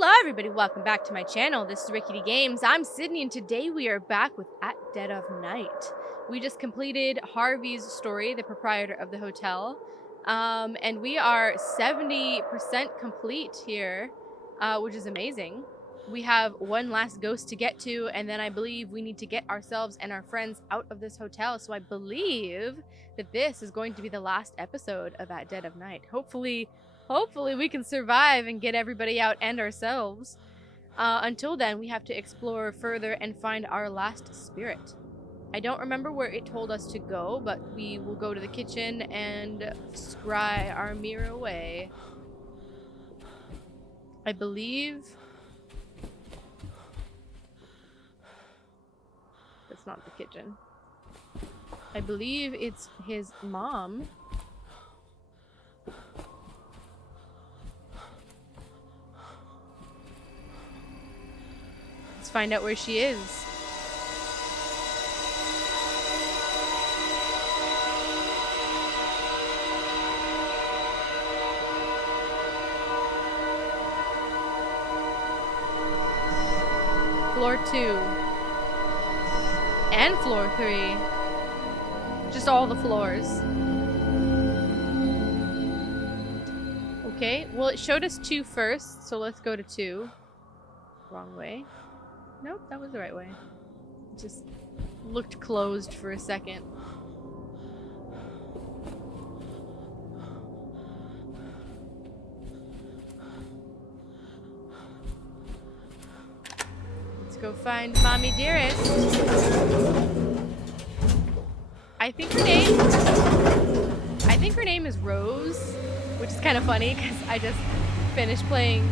Hello everybody, welcome back to my channel. This is RicketyGames. I'm Sydney and today we are back with At Dead of Night. We just completed Harvey's story, the proprietor of the hotel. And we are 70% complete here, which is amazing. We have one last ghost to get to, and then I believe we need to get ourselves and our friends out of this hotel. So I believe that this is going to be the last episode of At Dead of Night. Hopefully we can survive and get everybody out and ourselves. Until then, we have to explore further and find our last spirit. I don't remember where it told us to go, but we will go to the kitchen and scry our mirror away. I believe... That's not the kitchen. I believe it's his mom. Let's find out where she is. Floor 2. And floor 3. Just all the floors. Okay, well it showed us 2 first, so let's go to 2. Wrong way. Nope, that was the right way. It just looked closed for a second. Let's go find Mommy Dearest. I think her name is Rose, which is kind of funny because I just finished playing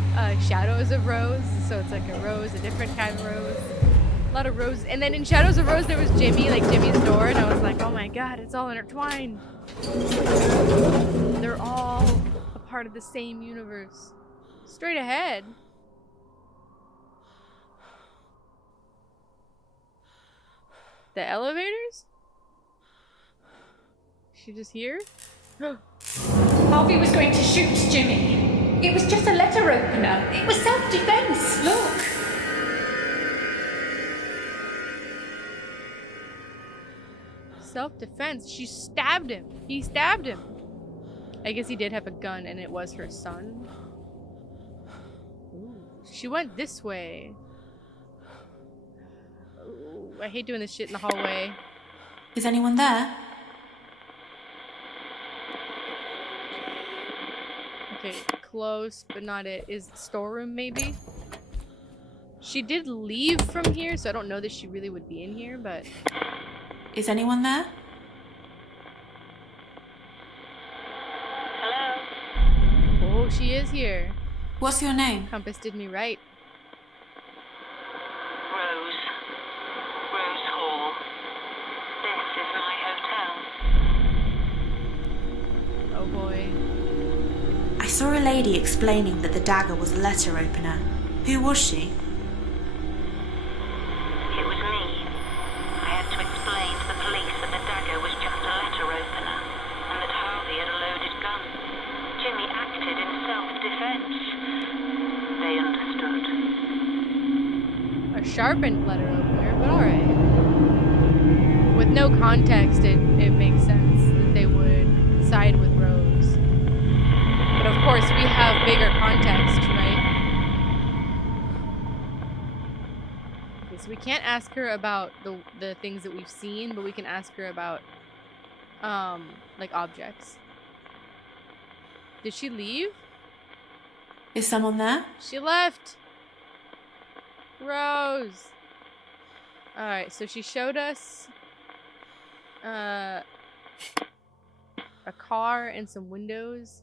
Shadows of Rose, so it's like a rose, a different kind of rose, a lot of roses. And then in Shadows of Rose there was Jimmy, like Jimmy's door, and I was like, oh my god, it's all intertwined. They're all a part of the same universe. Straight ahead. The elevators? She just here? Harvey was going to shoot Jimmy. It was just a letter opener. It was self-defense. Look. Self-defense? She stabbed him. He stabbed him. I guess he did have a gun and it was her son. Ooh. She went this way. Ooh, I hate doing this shit in the hallway. Is anyone there? Okay, close, but not it. Is the storeroom maybe? She did leave from here, so I don't know that she really would be in here, but... Is anyone there? Hello? Oh, she is here. What's your name? Compass did me right. Rose. Rose Hall. This is my hotel. Oh boy. I saw a lady explaining that the dagger was a letter opener. Who was she? It was me. I had to explain to the police that the dagger was just a letter opener and that Harvey had a loaded gun. Jimmy acted in self-defense. They understood. A sharpened letter opener, but alright. With no context, it makes sense that they would side with Rose. But of course, we have bigger context, right? Okay, so we can't ask her about the things that we've seen, but we can ask her about, like objects. Did she leave? Is someone there? She left! Rose! Alright, so she showed us a car and some windows.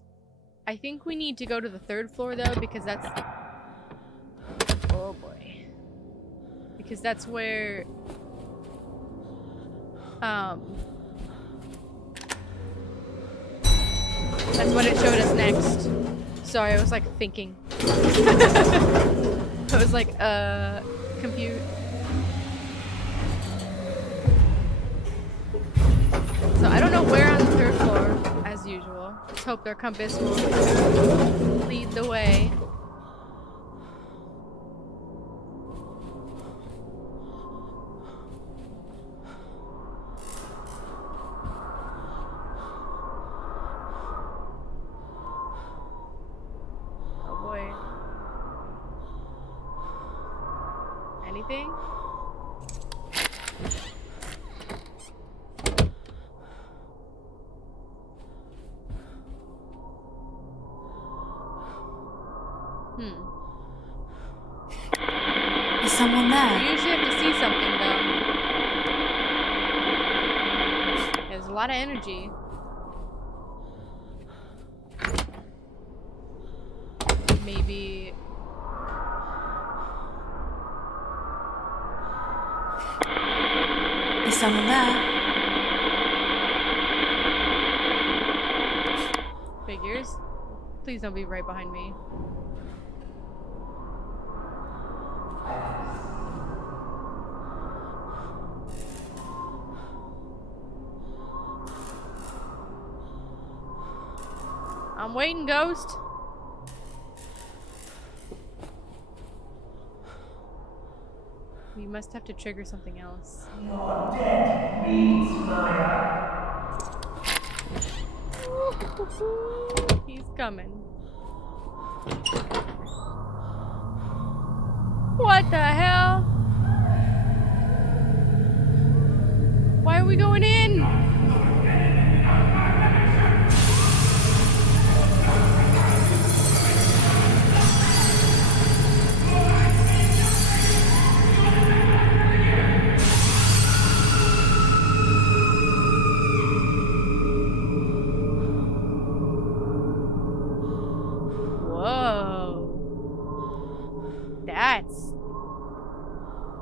I think we need to go to the 3rd floor though, because that's... Oh boy. Because that's where... That's what it showed us next. Sorry, I was like thinking. I was like, compute. So I don't know where on the 3rd floor, as usual. Let's hope their compass will lead the way. Anything? Is someone there? You usually have to see something, though. There's a lot of energy. Maybe... Is someone there? Figures. Please don't be right behind me. I'm waiting, ghost. We must have to trigger something else. Your debt reads, Maya. He's coming. What the hell? Why are we going in?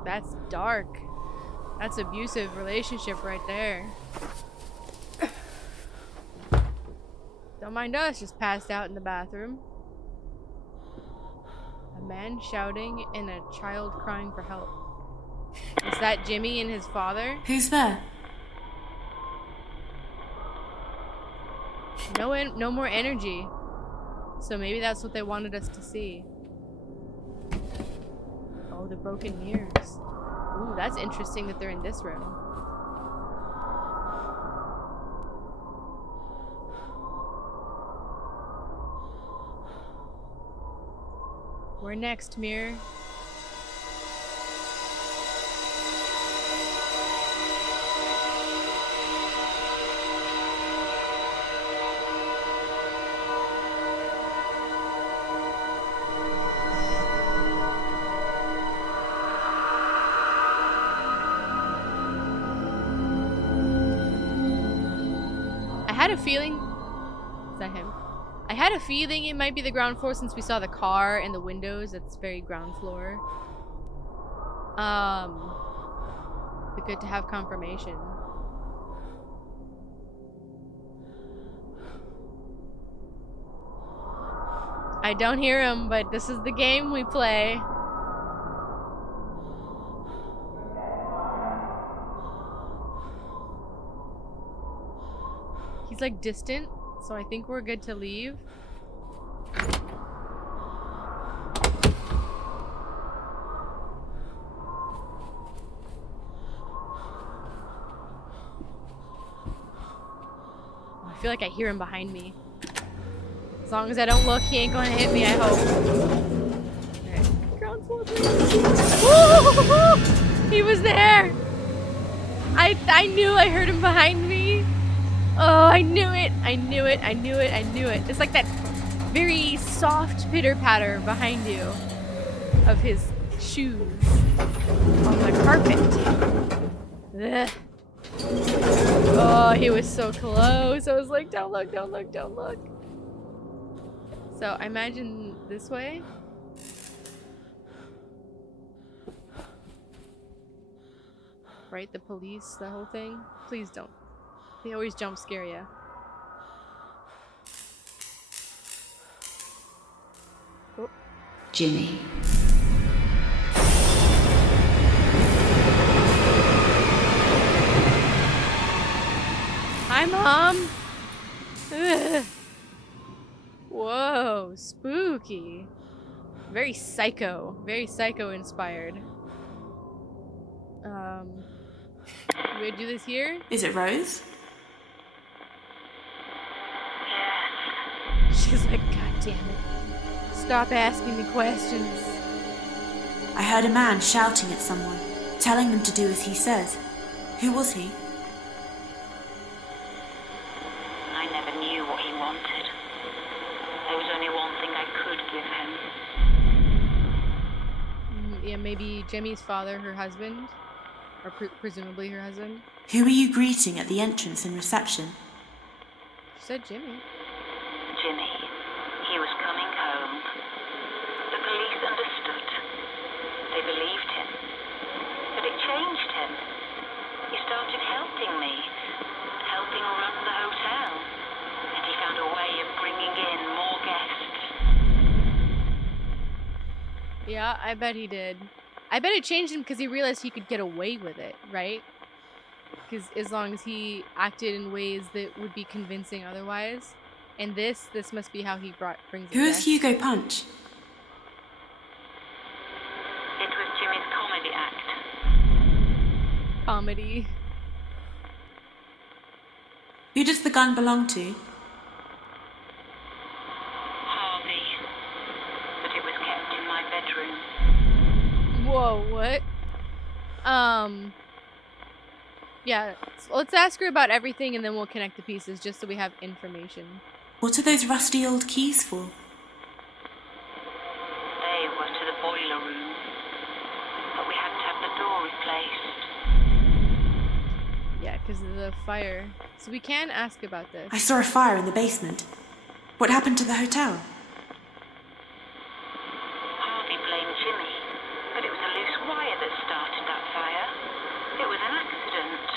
That's dark. That's abusive relationship right there. Don't mind us, just passed out in the bathroom. A man shouting and a child crying for help. Is that Jimmy and his father? Who's there? No more energy. So maybe that's what they wanted us to see. Oh, the broken mirrors. Ooh, that's interesting that they're in this room. Where next, mirror? I had a feeling... Is that him? I had a feeling it might be the ground floor since we saw the car and the windows. That's very ground floor. Be good to have confirmation. I don't hear him, but this is the game we play. He's like distant, so I think we're good to leave. I feel like I hear him behind me. As long as I don't look, he ain't gonna hit me, I hope. Alright, ground floor, please. Woo! He was there! I knew I heard him behind me. Oh, I knew it! I knew it, I knew it, I knew it. It's like that very soft pitter-patter behind you of his shoes on the carpet. Ugh. Oh, he was so close. I was like, don't look, don't look, don't look. So I imagine this way. Right, the police, the whole thing. Please don't. They always jump scare you. Oh. Jimmy. Hi, Mom. Ugh. Whoa, spooky. Very psycho inspired. We gonna do this here? Is it Rose? Yes. She's like, God damn it. Stop asking me questions. I heard a man shouting at someone, telling them to do as he says. Who was he? I never knew what he wanted. There was only one thing I could give him. Yeah, maybe Jimmy's father, her husband, or presumably her husband. Who were you greeting at the entrance and reception? She said Jimmy. Jimmy. He was coming home. The police understood. They believed him. But it changed him. He started helping me, helping run the hotel. And he found a way of bringing in more guests. Yeah, I bet he did. I bet it changed him because he realized he could get away with it, right? Because as long as he acted in ways that would be convincing otherwise. And this must be how he brings it. Who is Hugo Punch? It was Jimmy's comedy act. Comedy. Who does the gun belong to? Harvey. But it was kept in my bedroom. Whoa, what? Yeah, so let's ask her about everything and then we'll connect the pieces just so we have information. What are those rusty old keys for? They were to the boiler room. But we had to have the door replaced. Yeah, because of the fire. So we can ask about this. I saw a fire in the basement. What happened to the hotel? Harvey blamed Jimmy, but it was a loose wire that started that fire. It was an accident.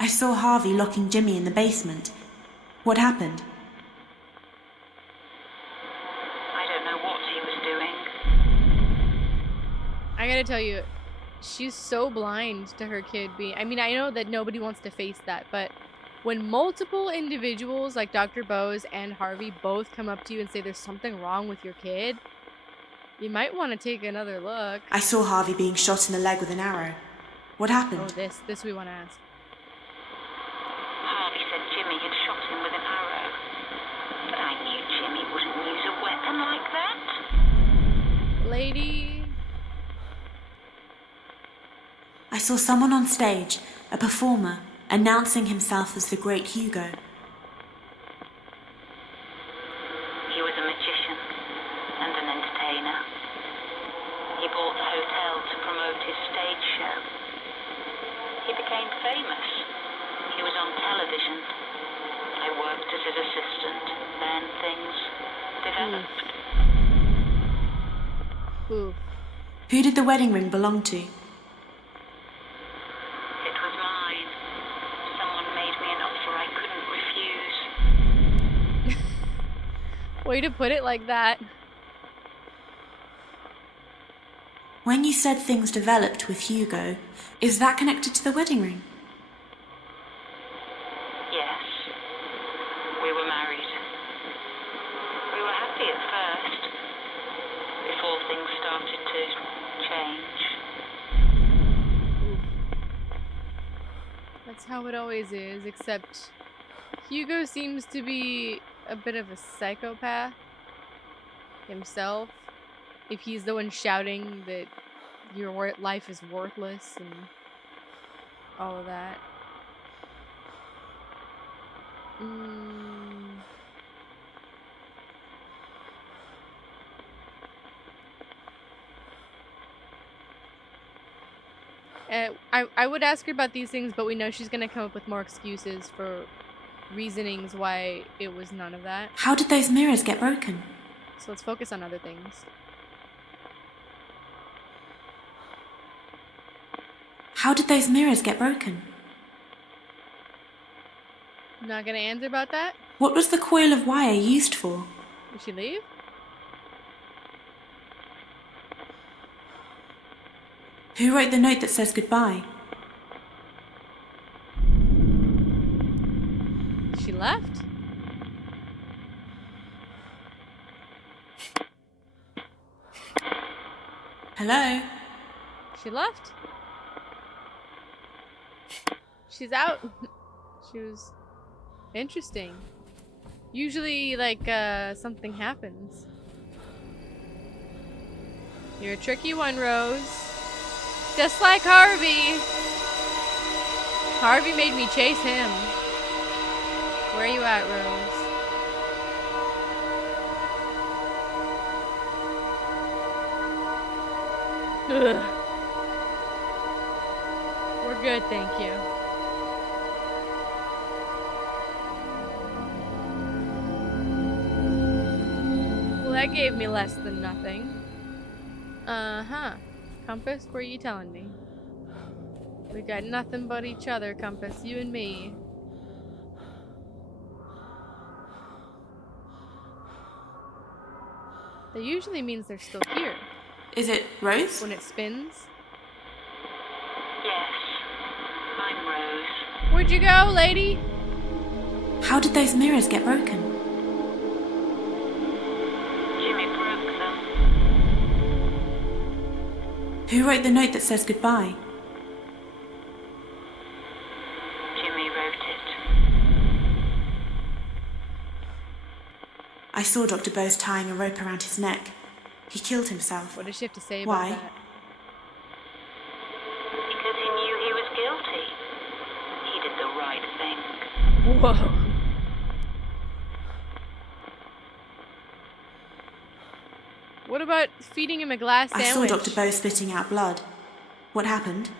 I saw Harvey locking Jimmy in the basement. What happened? I don't know what he was doing. I gotta tell you, she's so blind to her kid being... I mean, I know that nobody wants to face that, but when multiple individuals like Dr. Bose and Harvey both come up to you and say there's something wrong with your kid, you might want to take another look. I saw Harvey being shot in the leg with an arrow. What happened? Oh, this we want to ask. Harvey said Jimmy had shot him with an arrow. But I knew Jimmy wouldn't use a weapon like that. Lady... I saw someone on stage, a performer, announcing himself as the great Hugo. He was a magician and an entertainer. He bought the hotel to promote his stage show. He became famous. He was on television. I worked as his assistant. Then things developed. Ooh. Who did the wedding ring belong to? It was mine. Someone made me an offer I couldn't refuse. Way to put it like that. When you said things developed with Hugo, is that connected to the wedding ring? Yes. We were married. We were happy at first, before things started to change. That's how it always is, except Hugo seems to be a bit of a psychopath himself. If he's the one shouting that your life is worthless and all of that. I would ask her about these things, but we know she's gonna come up with more excuses for reasonings why it was none of that. How did those mirrors get broken? So let's focus on other things. How did those mirrors get broken? Not gonna answer about that? What was the coil of wire used for? Did she leave? Who wrote the note that says goodbye? She left? Hello? She left? She's out. She was interesting. Usually, like, something happens. You're a tricky one, Rose. Just like Harvey. Harvey made me chase him. Where are you at, Rose? Ugh. We're good, thank you. Well, that gave me less than nothing. Uh-huh. Compass, what are you telling me? We got nothing but each other, Compass, you and me. That usually means they're still here. Is it Rose? When it spins. Yes, I'm Rose. Where'd you go, lady? How did those mirrors get broken? Jimmy broke them. Who wrote the note that says goodbye? Jimmy wrote it. I saw Dr. Bose tying a rope around his neck. He killed himself. What does she have to say Why? about that? Because he knew he was guilty. He did the right thing. Whoa. What about feeding him a glass I sandwich? saw Dr. Bose spitting out blood. What happened?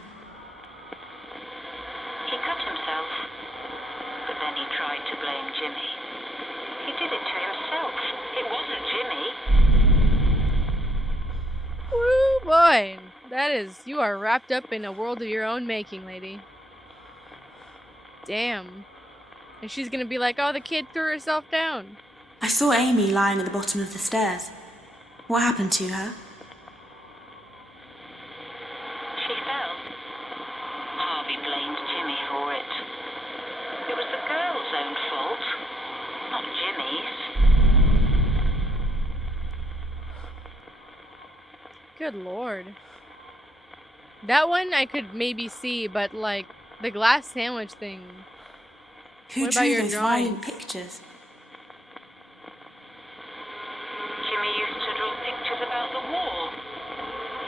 He cut himself. But then he tried to blame Jimmy. He did it to himself. It wasn't Jimmy. Woo, boy. That is, you are wrapped up in a world of your own making, lady. Damn. And she's gonna be like, oh, the kid threw herself down. I saw Amy lying at the bottom of the stairs. What happened to her? She fell. Harvey blamed Jimmy for it. It was the girl's own fault, not Jimmy's. Good lord. That one I could maybe see, but like the glass sandwich thing. Who What about drew your those violent drawings? pictures? Jimmy used to draw pictures about the war.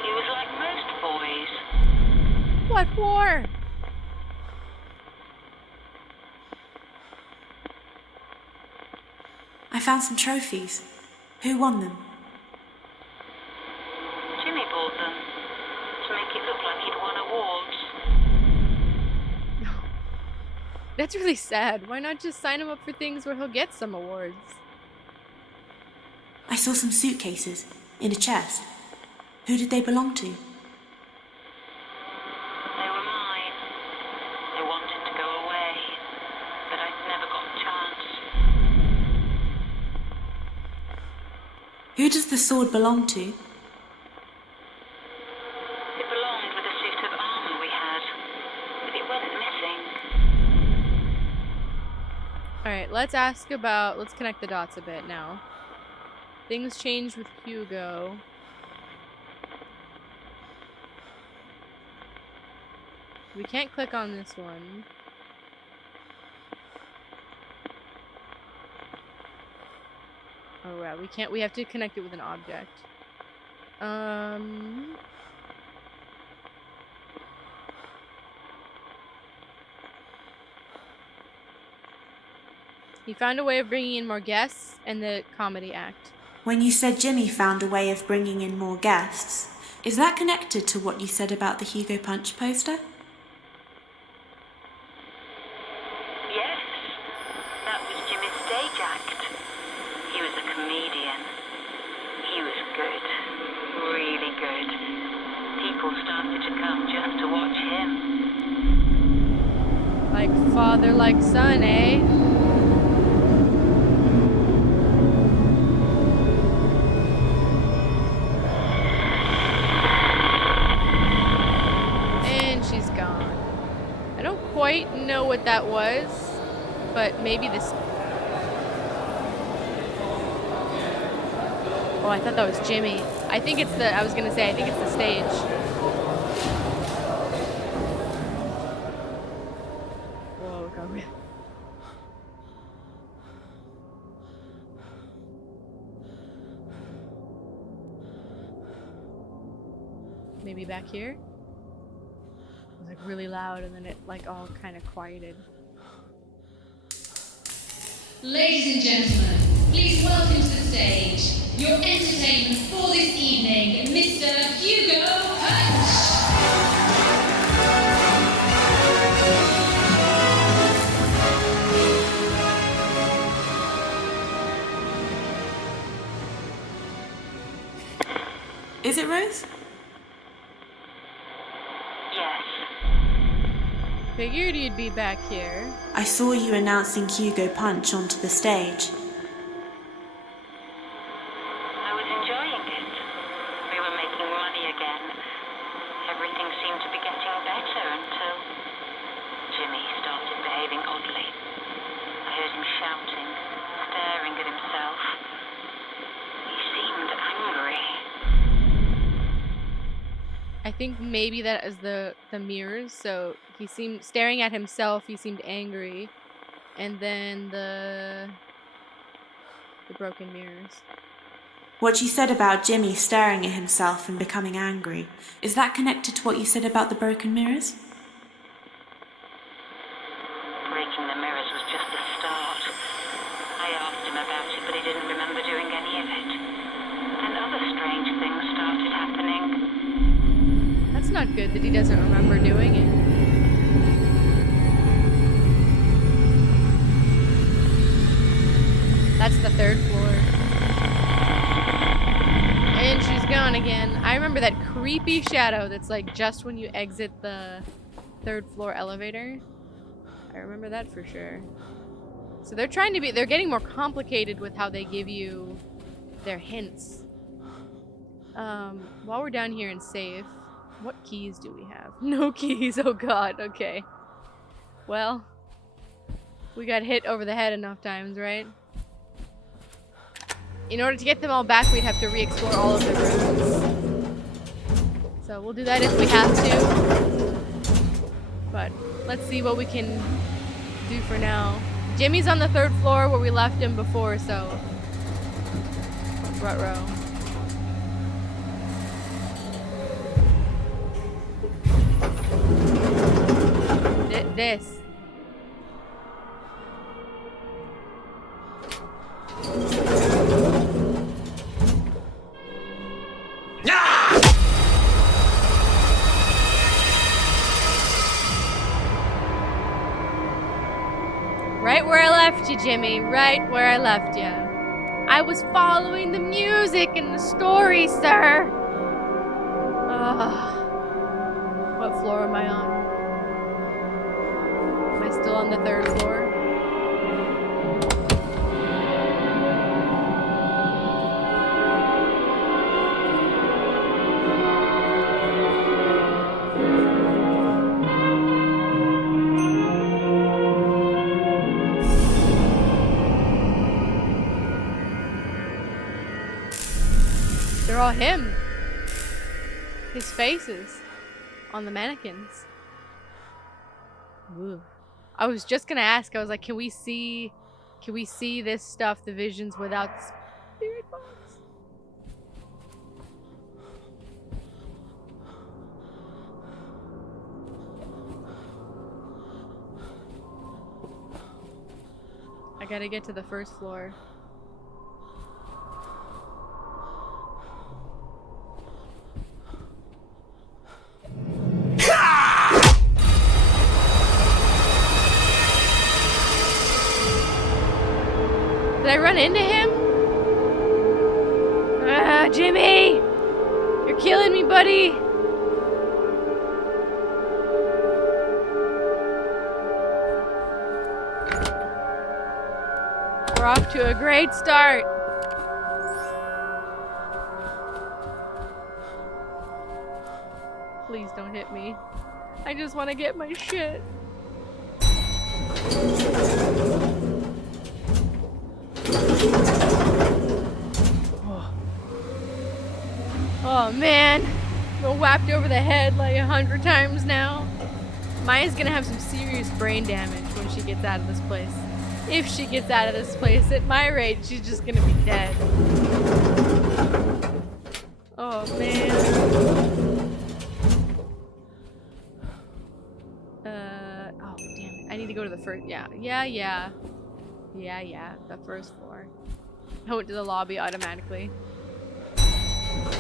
He was like most boys. What war? I found some trophies. Who won them? Jimmy bought them to make it look like he'd won awards. That's really sad. Why not just sign him up for things where he'll get some awards? I saw some suitcases in a chest. Who did they belong to? They were mine. I wanted to go away, but I never got a chance. Who does the sword belong to? It belonged with a suit of armor we had, but it went missing. Alright, let's connect the dots a bit now. Things changed with Hugo. We can't click on this one. Oh wow, we can't, we have to connect it with an object. He found a way of bringing in more guests and the comedy act. When you said Jimmy found a way of bringing in more guests, is that connected to what you said about the Hugo Punch poster? Yes, that was Jimmy's stage act. He was a comedian. He was good, really good. People started to come just to watch him. Like father, like son, eh? And she's gone. I don't quite know what that was, but maybe this... Oh, I thought that was Jimmy. I think it's the, I was gonna say, I think it's the stage. Whoa, go real. Maybe back here? It was like really loud and then it like all kind of quieted. Ladies and gentlemen, please welcome to the stage your entertainment for this evening, Mr. Hugo Punch! Is it Rose? Yes. Figured you'd be back here. I saw you announcing Hugo Punch onto the stage. I was enjoying it. We were making money again. Everything seemed to be getting better until Jimmy started behaving oddly. I heard him shouting, staring at himself. He seemed angry. I think maybe that is the mirrors. So he seemed staring at himself. He seemed angry, and then the broken mirrors. What you said about Jimmy staring at himself and becoming angry, is that connected to what you said about the broken mirrors? Breaking the mirrors was just the start. I asked him about it, but he didn't remember doing any of it. Then other strange things started happening. That's not good that he doesn't remember doing it. That's the 3rd floor. And she's gone again. I remember that creepy shadow that's like just when you exit the 3rd floor elevator. I remember that for sure. So they're getting more complicated with how they give you their hints. While we're down here and safe, what keys do we have? No keys, oh god, okay. Well, we got hit over the head enough times, right? In order to get them all back, we'd have to re-explore all of the rooms. So we'll do that if we have to. But let's see what we can do for now. Jimmy's on the 3rd floor where we left him before, so... Ruh-roh. This. Right where I left you, Jimmy. Right where I left you. I was following the music and the story, sir. Ugh. What floor am I on? Am I still on the 3rd floor? They're all him. His faces on the mannequins. Ooh. I was just gonna ask, I was like, can we see this stuff, the visions, without spirit box? I gotta get to the 1st floor. Did I run into him? Ah, Jimmy! You're killing me, buddy! We're off to a great start. Please don't hit me. I just want to get my shit. Oh man, I'm whapped over the head like 100 times now. Maya's gonna have some serious brain damage when she gets out of this place. If she gets out of this place, at my rate, she's just gonna be dead. Oh man. first. Yeah. The first floor. I went to the lobby automatically.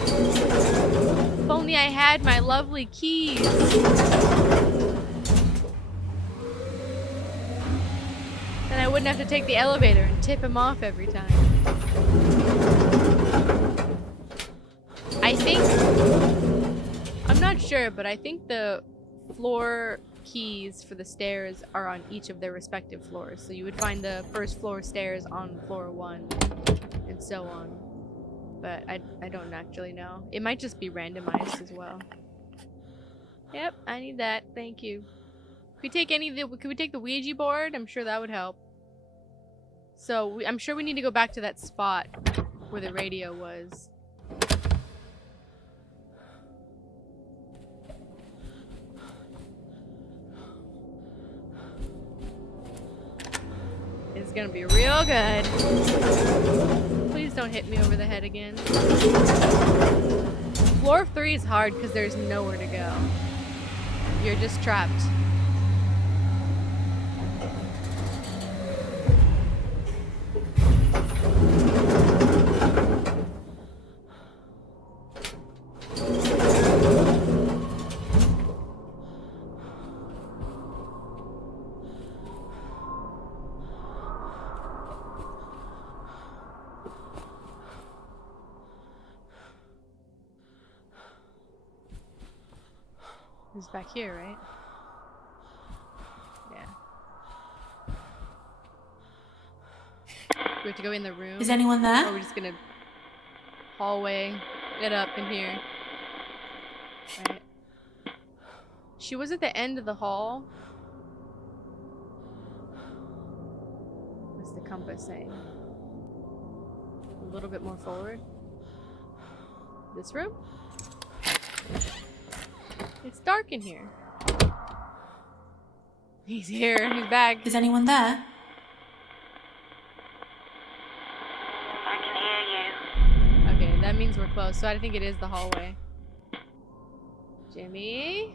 If only I had my lovely keys. Then I wouldn't have to take the elevator and tip him off every time. I think... I'm not sure, but I think the floor keys for the stairs are on each of their respective floors. So you would find the first floor stairs on floor 1 and so on. But I don't actually know. It might just be randomized as well. Yep, I need that. Thank you. Could we take could we take the Ouija board? I'm sure that would help. So I'm sure we need to go back to that spot where the radio was. It's gonna be real good. Please don't hit me over the head again. Floor 3 is hard because there's nowhere to go. You're just trapped. It's back here, right? Yeah. We have to go in the room. Is anyone there? Or we're just gonna hallway it up in here. Right. She was at the end of the hall. What's the compass saying? A little bit more forward. This room? It's dark in here. He's here. He's back. Is anyone there? I can hear you. Okay, that means we're close. So I think it is the hallway. Jimmy?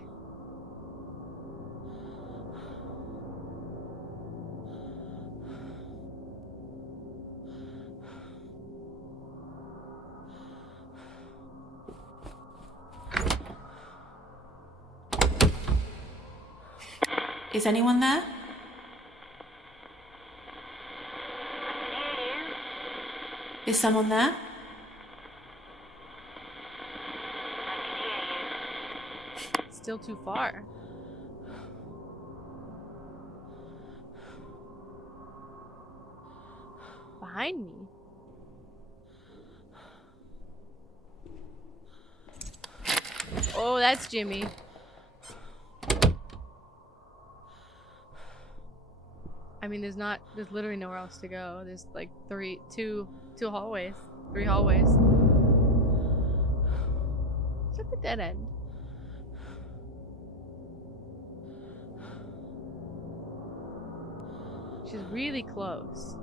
Is anyone there? I can hear you. Is someone there? I can hear you. Still too far. Behind me. Oh, that's Jimmy. I mean, there's literally nowhere else to go. There's like two hallways, 3 hallways. It's at the dead end. She's really close.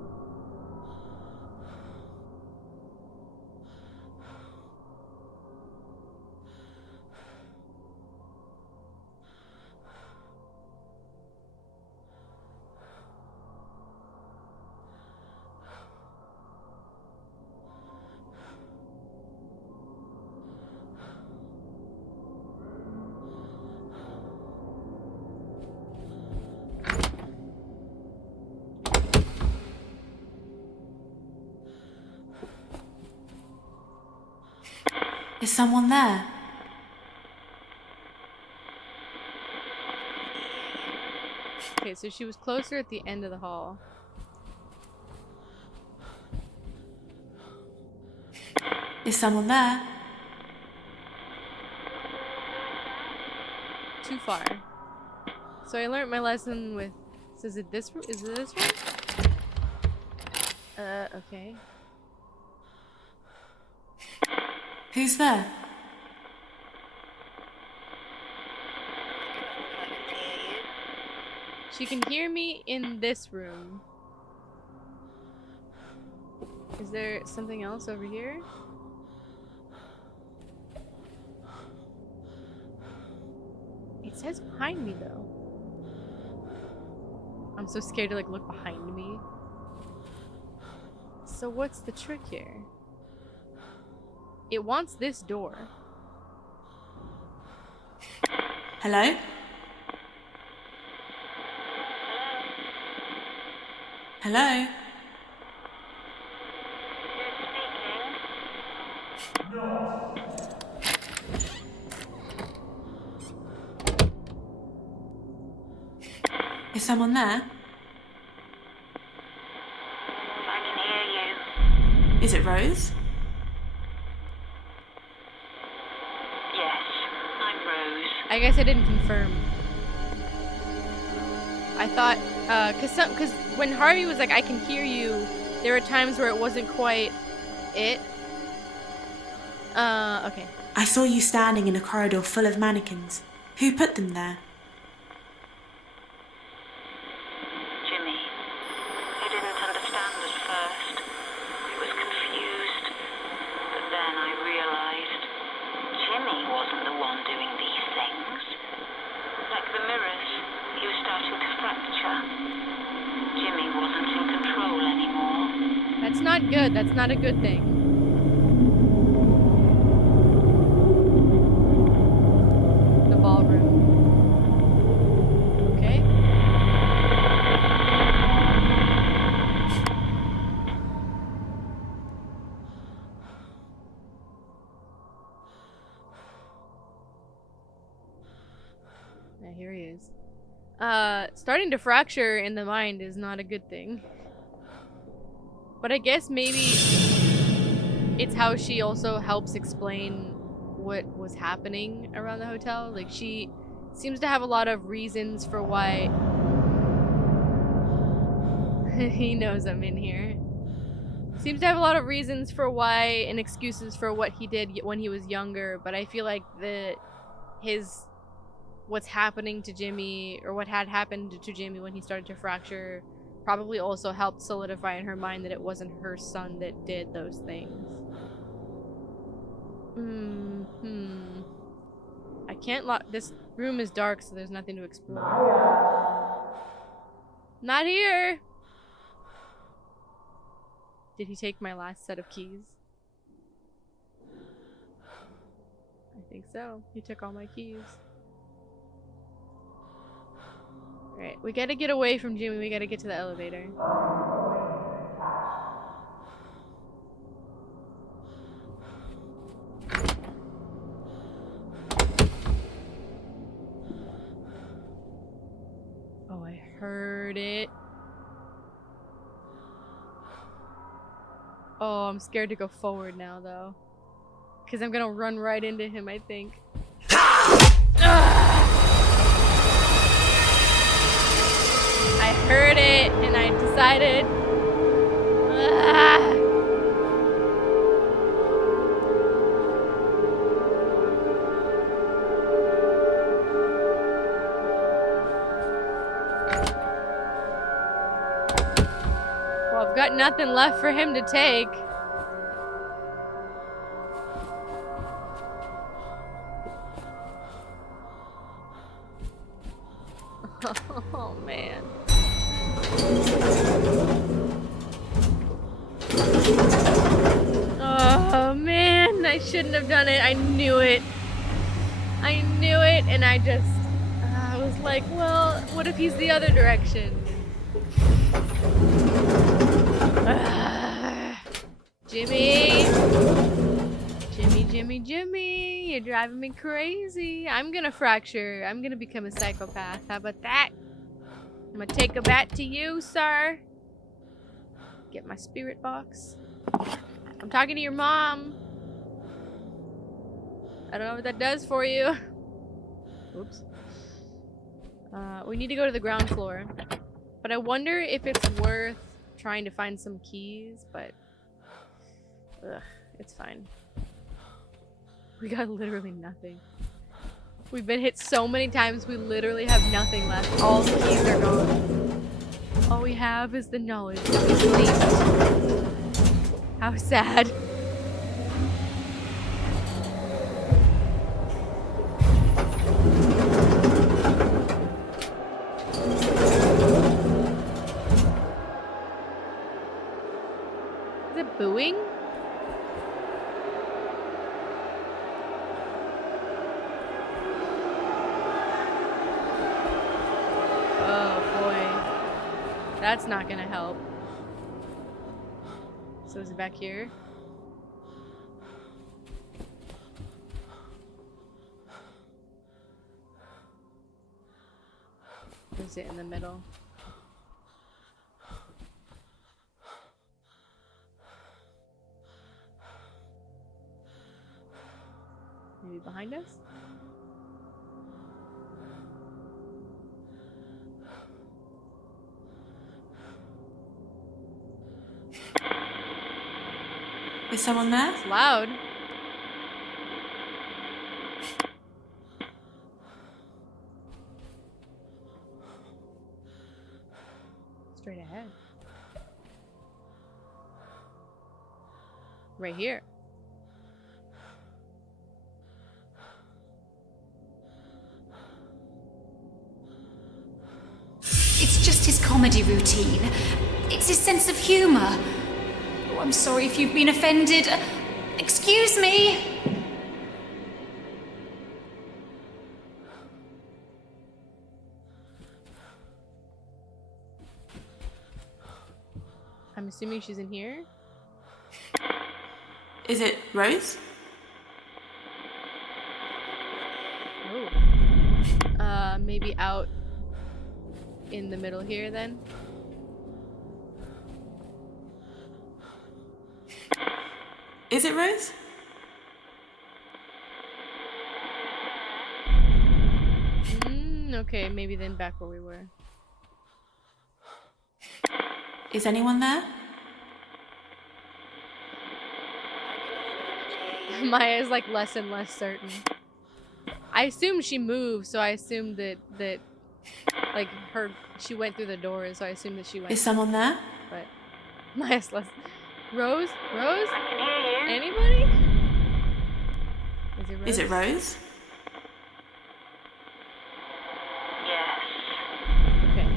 Is someone there? Okay, so she was closer at the end of the hall. Is someone there? Too far. So I learned my lesson with... So is it this room? Is it this room? Okay. Who's there? She can hear me in this room. Is there something else over here? It says behind me though. I'm so scared to like look behind me. So what's the trick here? It wants this door. Hello? Hello? Is someone there? I can hear you. Is it Rose? Yes, I'm Rose. I guess I didn't confirm. I thought, cause when Harvey was like, I can hear you, there were times where it wasn't quite it. Okay. I saw you standing in a corridor full of mannequins. Who put them there? Jimmy. I didn't understand at first. I was confused. But then I realized Jimmy wasn't the one doing these things. Like the mirrors, he was starting to fracture. Jimmy wasn't in control anymore. That's not good. That's not a good thing. The ballroom. Okay. Yeah, here he is. Starting to fracture in the mind is not a good thing. But I guess maybe it's how she also helps explain what was happening around the hotel. Like, she seems to have a lot of reasons for why... He knows I'm in here. Seems to have a lot of reasons for why and excuses for what he did when he was younger, but I feel like what's happening to Jimmy, or what had happened to Jimmy when he started to fracture, probably also helped solidify in her mind that it wasn't her son that did those things. I can't lock. This room is dark, so there's nothing to explore. Not here! Did he take my last set of keys? I think so. He took all my keys. Alright, we gotta get away from Jimmy. We gotta get to the elevator. Oh, I heard it. Oh, I'm scared to go forward now, though. Because I'm gonna run right into him, I think. I heard it, and I decided... Well, I've got nothing left for him to take. Oh, man. Oh, man. I shouldn't have done it. I knew it. I knew it, and I just... I was like, well, what if he's the other direction? Jimmy! Jimmy, you're driving me crazy. I'm gonna fracture. I'm gonna become a psychopath. How about that? I'm gonna take a bat to you, sir. Get my spirit box. I'm talking to your mom. I don't know what that does for you. Oops. We need to go to the ground floor. But I wonder if it's worth trying to find some keys, but... Ugh, it's fine. We got literally nothing. We've been hit so many times, we literally have nothing left. All the keys are gone. All we have is the knowledge that we believed. How sad. That's not gonna help. So is it back here? Or is it in the middle? Maybe behind us? Is someone there? It's loud. Straight ahead. Right here. It's just his comedy routine. It's his sense of humor. Oh, I'm sorry if you've been offended. Excuse me. I'm assuming she's in here. Is it Rose? Oh. Maybe out in the middle here then. Is it Rose? Okay, maybe then back where we were. Is anyone there? Maya's like less and less certain. I assumed she moved, so I assumed that like she went through the doors, so I assumed that she went. Is someone there? But Maya's less. Rose? Rose? I can hear you. Anybody? Is it Rose? Is it Rose? Yes. Okay.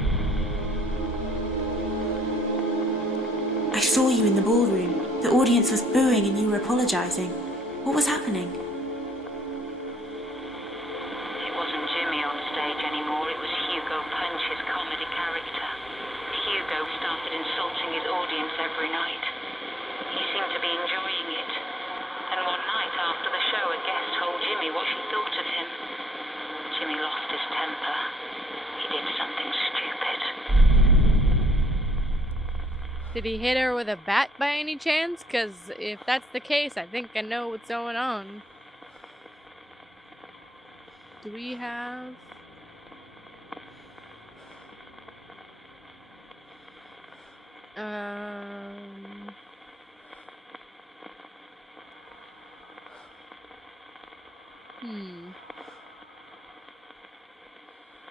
I saw you in the ballroom. The audience was booing and you were apologizing. What was happening? It wasn't Jimmy on stage anymore. It was Hugo Punch, his comedy character. Hugo started insulting his audience every night. He seemed to be enjoying it. And one night after the show, a guest told Jimmy what she thought of him. Jimmy lost his temper. He did something stupid. Did he hit her with a bat by any chance? Because if that's the case, I think I know what's going on. Do we have...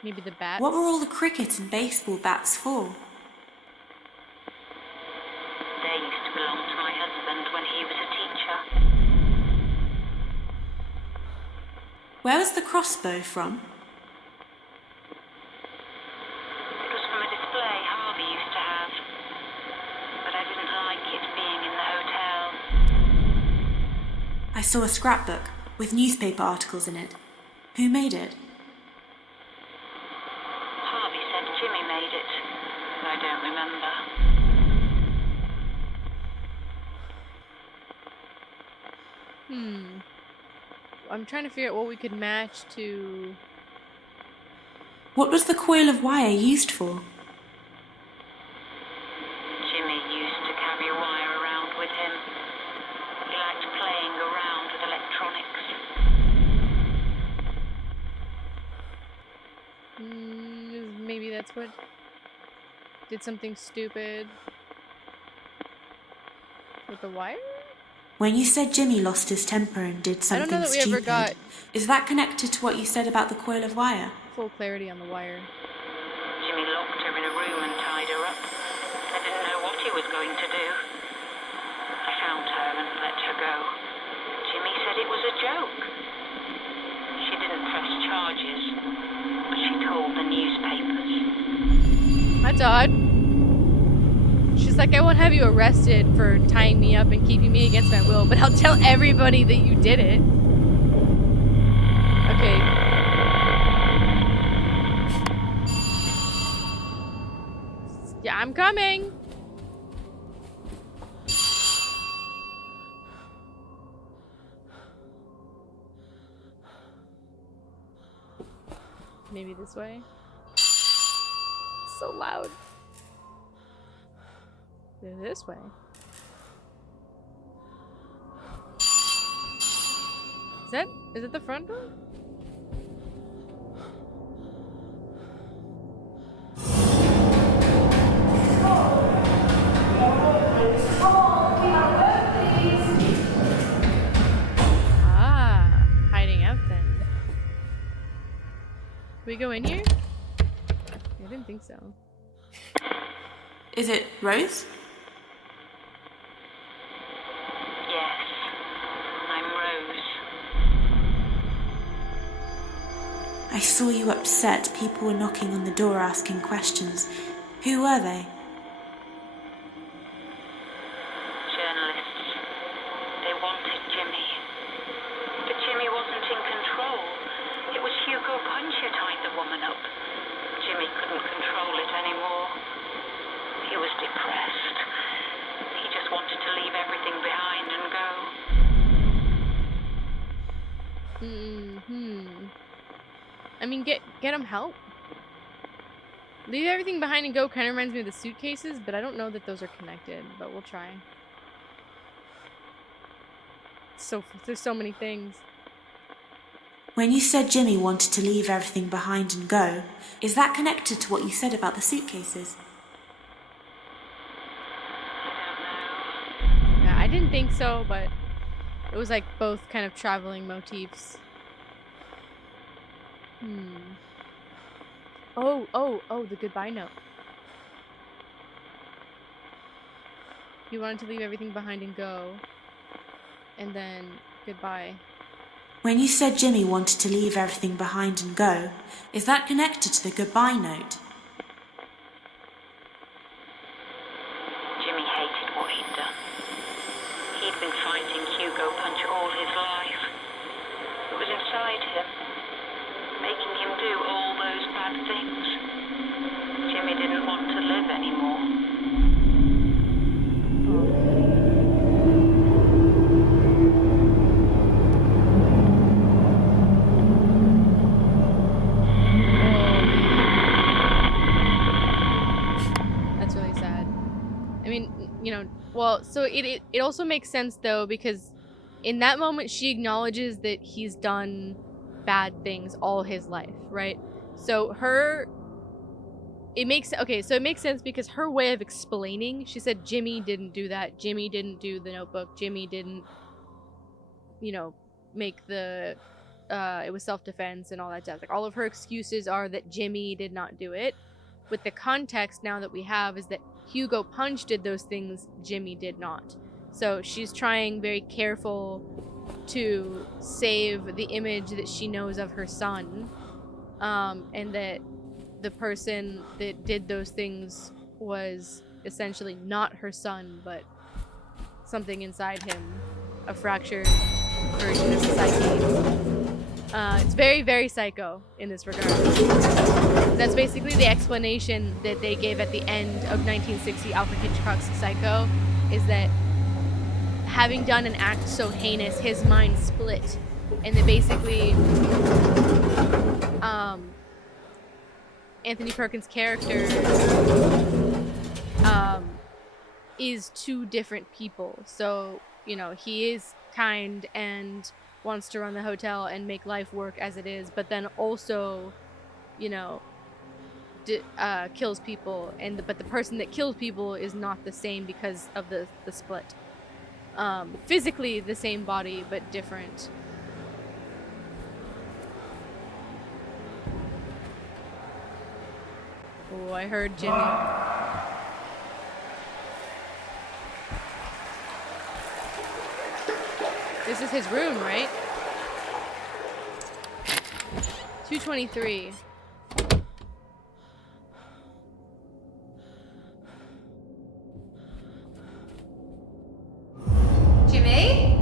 Maybe the bats? What were all the cricket and baseball bats for? They used to belong to my husband when he was a teacher. Where was the crossbow from? It was from a display Harvey used to have. But I didn't like it being in the hotel. I saw a scrapbook with newspaper articles in it. Who made it? Harvey said Jimmy made it. I don't remember. I'm trying to figure out what we could match to... What was the coil of wire used for? Jimmy used to carry a wire around with him. He liked playing around with electronics. Maybe that's what... Did something stupid with the wire? When you said Jimmy lost his temper and did I something don't know that we stupid, ever got is that connected to what you said about the coil of wire? full clarity on the wire. Jimmy locked her in a room and tied her up. I didn't know what he was going to do. I found her and let her go. Jimmy said it was a joke. She didn't press charges, but she told the newspapers. That's odd. She's like, I won't have you arrested for tying me up and keeping me against my will, but I'll tell everybody that you did it. Okay. Yeah, I'm coming. Maybe this way. It's so loud. This way. Is it the front door? Ah, hiding out then. Can we go in here? I didn't think so. Is it Rose? Yes, I'm Rose. I saw you upset. People were knocking on the door asking questions. Who were they? Journalists. They wanted Jimmy. But Jimmy wasn't in control. It was Hugo Punch who tied the woman up. Jimmy couldn't control it anymore. He was depressed. He just wanted to leave everything behind and go. I mean, get him help. Leave everything behind and go kind of reminds me of the suitcases, but I don't know that those are connected, but we'll try. There's so many things. When you said Jimmy wanted to leave everything behind and go, is that connected to what you said about the suitcases? Yeah, I didn't think so, but it was like both kind of traveling motifs. Oh, the goodbye note. You wanted to leave everything behind and go. And then goodbye. When you said Jimmy wanted to leave everything behind and go, is that connected to the goodbye note? Jimmy hated what he'd done. He'd been fighting Hugo Punch all his life. It was inside him, making him do all those bad things. Jimmy didn't want to live anymore. That's really sad. I mean, well, so it also makes sense though, because in that moment she acknowledges that he's done bad things all his life, right? So it makes sense because her way of explaining, she said Jimmy didn't do that, Jimmy didn't do the notebook, Jimmy didn't make the it was self-defense and all that stuff. Like, all of her excuses are that Jimmy did not do it. With the context now that we have is that Hugo Punch did those things, Jimmy did not. So she's trying very careful to save the image that she knows of her son, and that the person that did those things was essentially not her son, but something inside him, a fractured version of the psyche. It's very, very psycho in this regard. That's basically the explanation that they gave at the end of 1960 Alfred Hitchcock's Psycho, is that having done an act so heinous, his mind split, and that basically Anthony Perkins' character is two different people. So, he is kind and wants to run the hotel and make life work as it is, but then also, kills people, but the person that kills people is not the same because of the split. Physically the same body, but different. Oh, I heard Jimmy. This is his room, right? 223. Jimmy?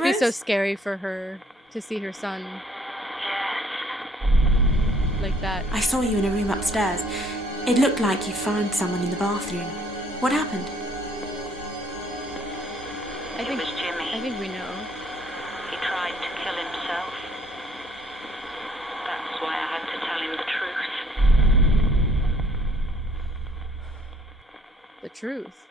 must be so Rose? scary for her to see her son Yes. like that. I saw you in a room upstairs. It looked like you found someone in the bathroom. What happened? I think It was Jimmy. I think we know. He tried to kill himself. That's why I had to tell him the truth. The truth.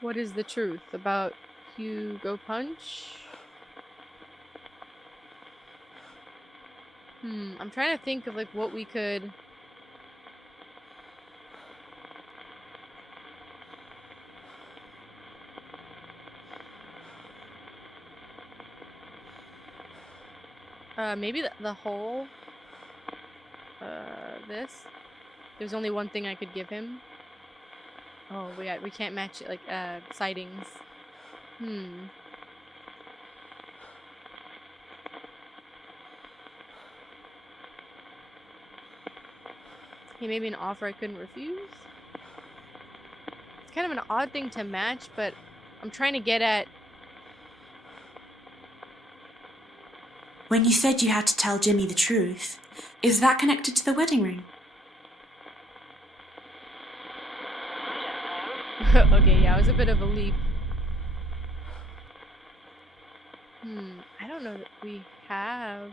What is the truth about Hugo Punch? I'm trying to think of like what we could. Maybe the whole. This. There's only one thing I could give him. Oh, we can't match it, like sightings. He made me an offer I couldn't refuse. It's kind of an odd thing to match, but I'm trying to get at. When you said you had to tell Jimmy the truth, is that connected to the wedding ring? Okay, yeah, it was a bit of a leap. I don't know that we have.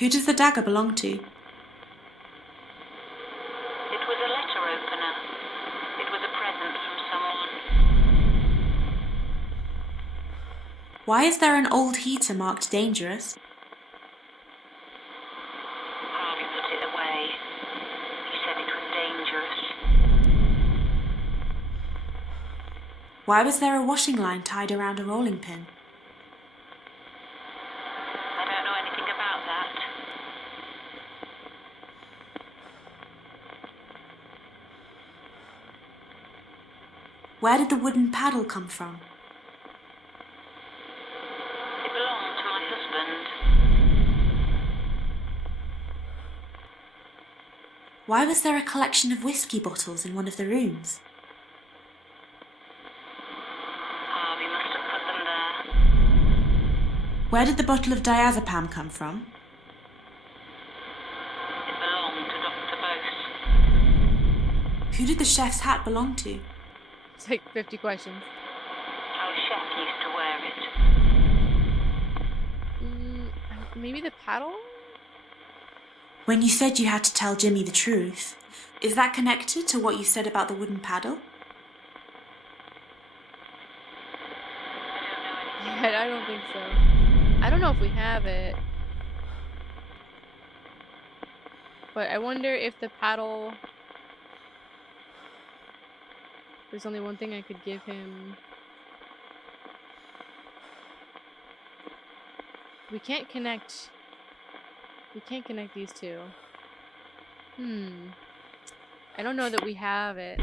Who does the dagger belong to? It was a letter opener. It was a present from someone. Why is there an old heater marked dangerous? Harvey put it away. He said it was dangerous. Why was there a washing line tied around a rolling pin? I don't know anything about that. Where did the wooden paddle come from? It belonged to my husband. Why was there a collection of whiskey bottles in one of the rooms? Harvey must have put them there. Where did the bottle of diazepam come from? It belonged to Dr. Bose. Who did the chef's hat belong to? It's like 50 questions. Our chef used to wear it. Maybe the paddle? When you said you had to tell Jimmy the truth, is that connected to what you said about the wooden paddle? I don't think so. I don't know if we have it. But I wonder if the paddle... There's only one thing I could give him. We can't connect these two. I don't know that we have it.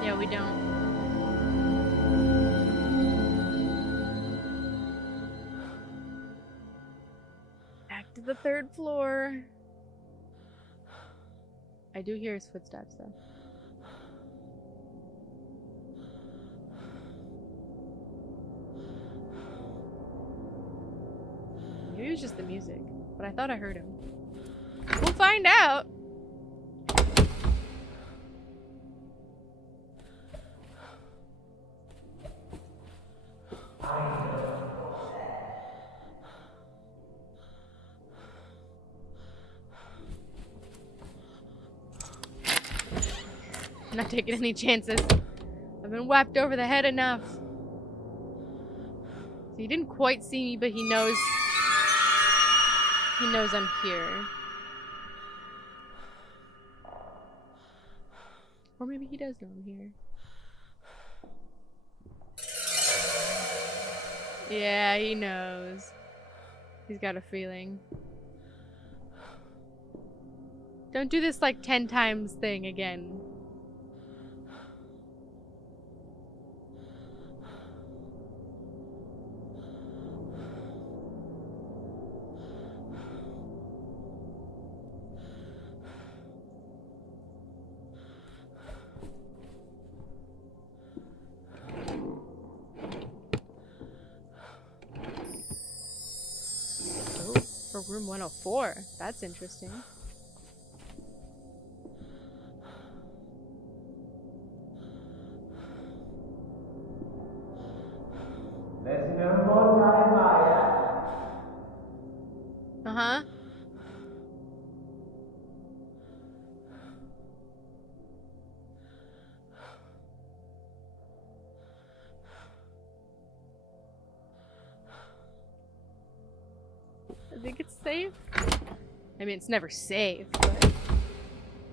Yeah, we don't. Back to the 3rd floor. I do hear his footsteps though. Maybe it was just the music, but I thought I heard him. We'll find out. I'm not taking any chances. I've been whacked over the head enough. So he didn't quite see me, but he knows I'm here. Or maybe he does know I'm here. Yeah, he knows. He's got a feeling. Don't do this like 10 times thing again. Oh, for room 104. That's interesting. There's no more time, Maya. Uh-huh. I think it's safe. I mean, it's never safe, but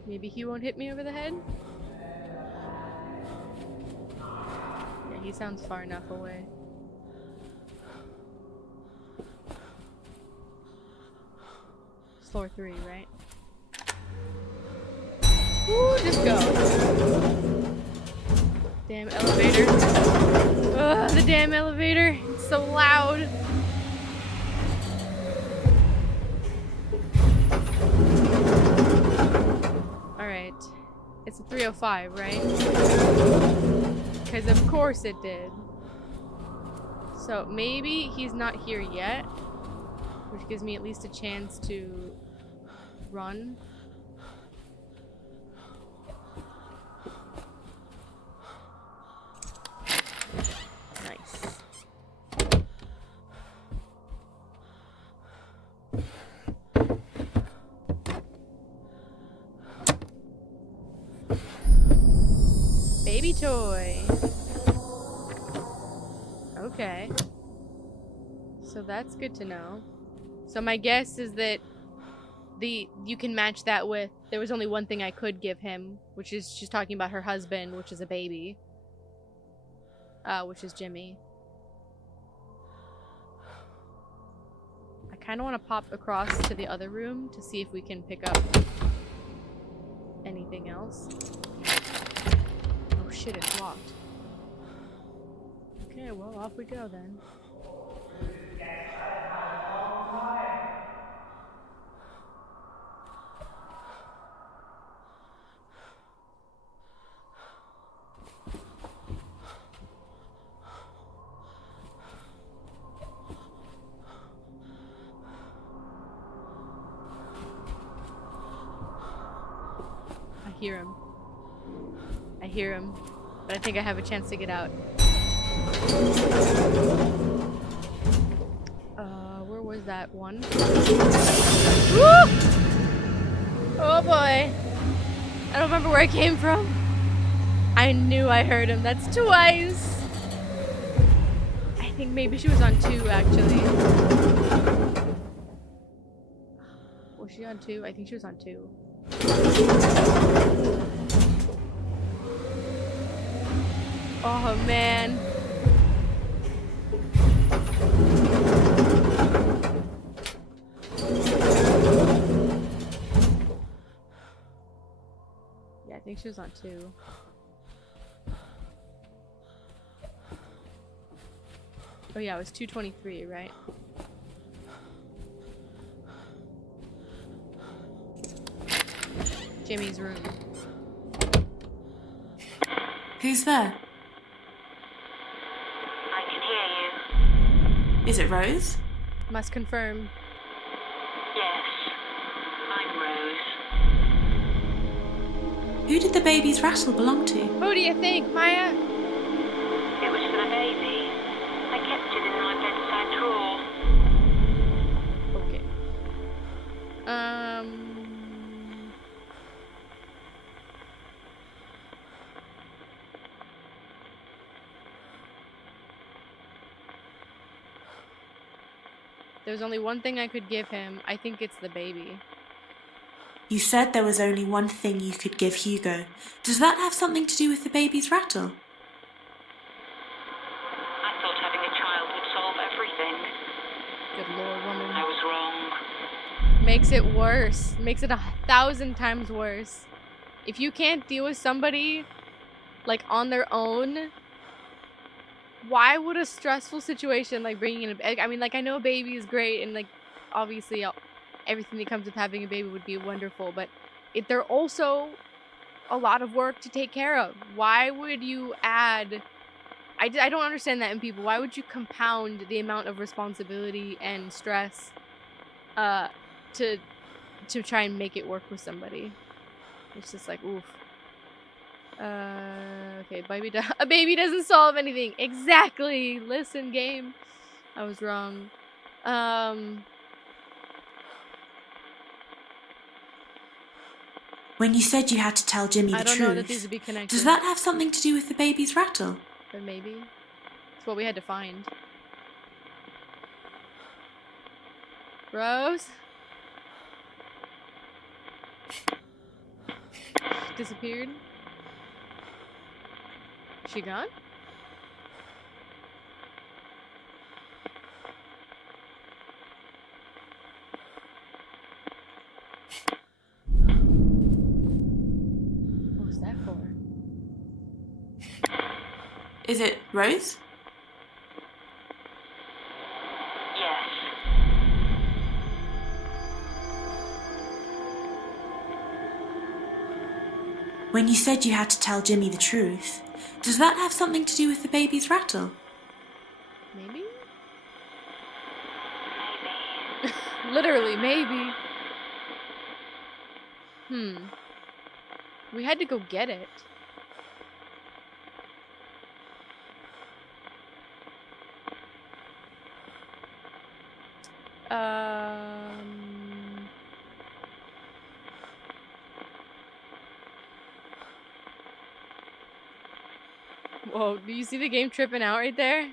maybe he won't hit me over the head. Yeah, he sounds far enough away. It's floor 3, right? Woo, just go. Damn elevator. Ugh, the damn elevator. It's so loud. Alright. It's a 305, right? Because of course it did. So maybe he's not here yet, which gives me at least a chance to run. Nice. Baby toy. Okay. So that's good to know. So my guess is that you can match that with, there was only one thing I could give him, which is she's talking about her husband, which is a baby. Which is Jimmy. I kind of want to pop across to the other room to see if we can pick up anything else. Oh shit, it's locked. Okay, well, off we go then. I hear him, but I think I have a chance to get out. Where was that one? Woo! Oh boy. I don't remember where I came from. I knew I heard him. That's twice. I think maybe she was on 2, actually. Was she on 2? I think she was on 2. Oh man. Yeah, I think she was on 2. Oh yeah, it was 223, right? Jimmy's room. Who's there? I can hear you. Is it Rose? Must confirm. Yes, I'm Rose. Who did the baby's rattle belong to? Who do you think, Maya? It was for the baby. I kept it in my bedside drawer. Okay. There's only one thing I could give him. I think it's the baby. You said there was only one thing you could give Hugo. Does that have something to do with the baby's rattle? I thought having a child would solve everything. Good lord, woman. I was wrong. makes it worse. Makes it 1,000 times worse. If you can't deal with somebody, like, on their own, why would a stressful situation, like bringing in I mean, like, I know a baby is great, and, like, obviously everything that comes with having a baby would be wonderful, but if they're also a lot of work to take care of, why would you add... I don't understand that in people. Why would you compound the amount of responsibility and stress to try and make it work with somebody? It's just like, oof. Okay, a baby doesn't solve anything. Exactly. Listen, game. I was wrong. When you said you had to tell Jimmy the I don't truth, know that these would be connected. does that have something to do with the baby's rattle? But maybe. It's what we had to find. Rose? Disappeared? She gone? What was that for? Is it Rose? Yes. When you said you had to tell Jimmy the truth, does that have something to do with the baby's rattle? Maybe? Maybe. Literally, maybe. We had to go get it. Whoa, do you see the game tripping out right there?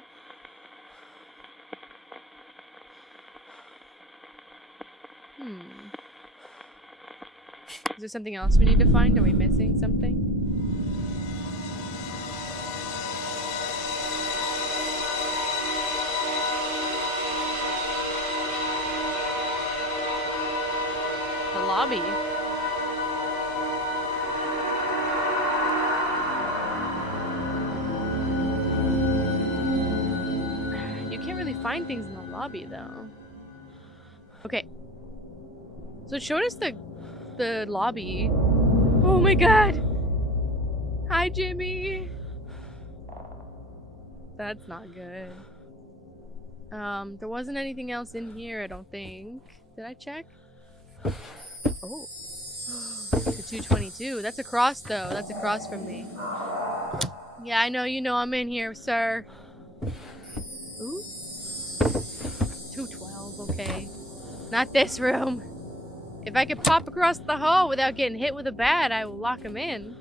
Is there something else we need to find? Are we missing something? The lobby. You can't really find things in the lobby though. Okay. So it showed us the lobby. Oh my god! Hi, Jimmy! That's not good. There wasn't anything else in here, I don't think. Did I check? Oh. The 222. That's across, though. That's across from me. Yeah, I know. You know I'm in here, sir. Ooh. 212. Okay. Not this room. If I could pop across the hall without getting hit with a bat, I will lock him in.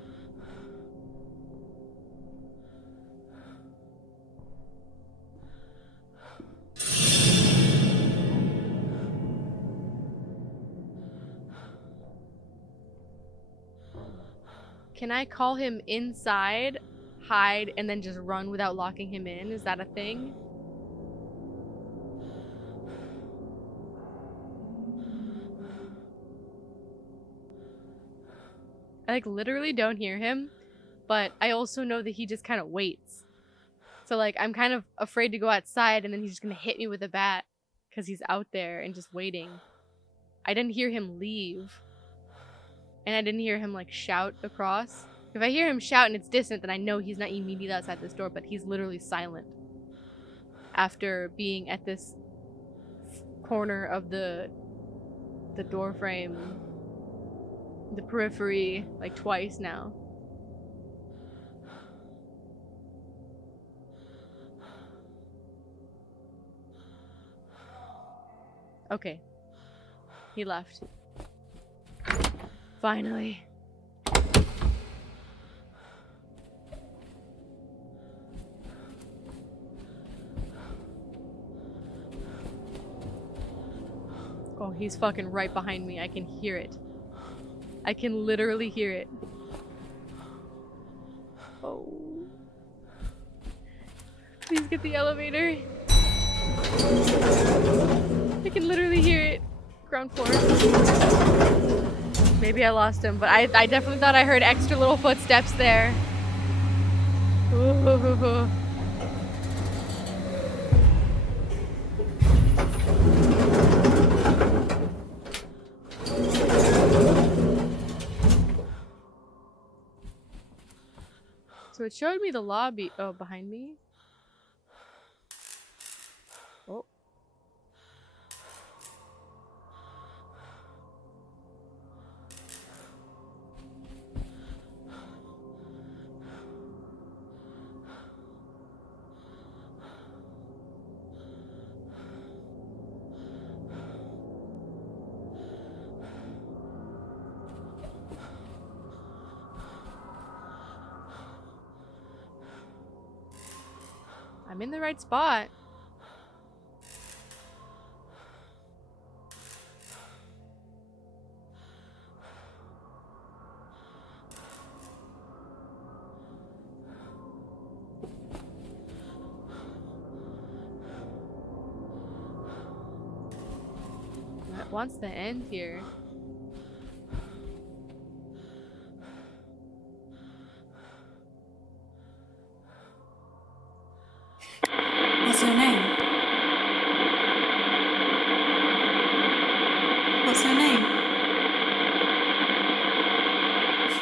Can I call him inside, hide, and then just run without locking him in? Is that a thing? I like literally don't hear him, but I also know that he just kind of waits. So like I'm kind of afraid to go outside and then he's just gonna hit me with a bat because he's out there and just waiting. I didn't hear him leave. And I didn't hear him like shout across. If I hear him shout and it's distant, then I know he's not immediately outside this door, but he's literally silent. After being at this corner of the door frame, the periphery, like twice now. Okay. He left. Finally. Oh, he's fucking right behind me. I can hear it. I can literally hear it. Oh. Please get the elevator. I can literally hear it. ground floor. Maybe I lost him, but I definitely thought I heard extra little footsteps there. Ooh. So it showed me the lobby. Oh, behind me? Oh. I'm in the right spot. That wants to end here. What's your name? What's your name?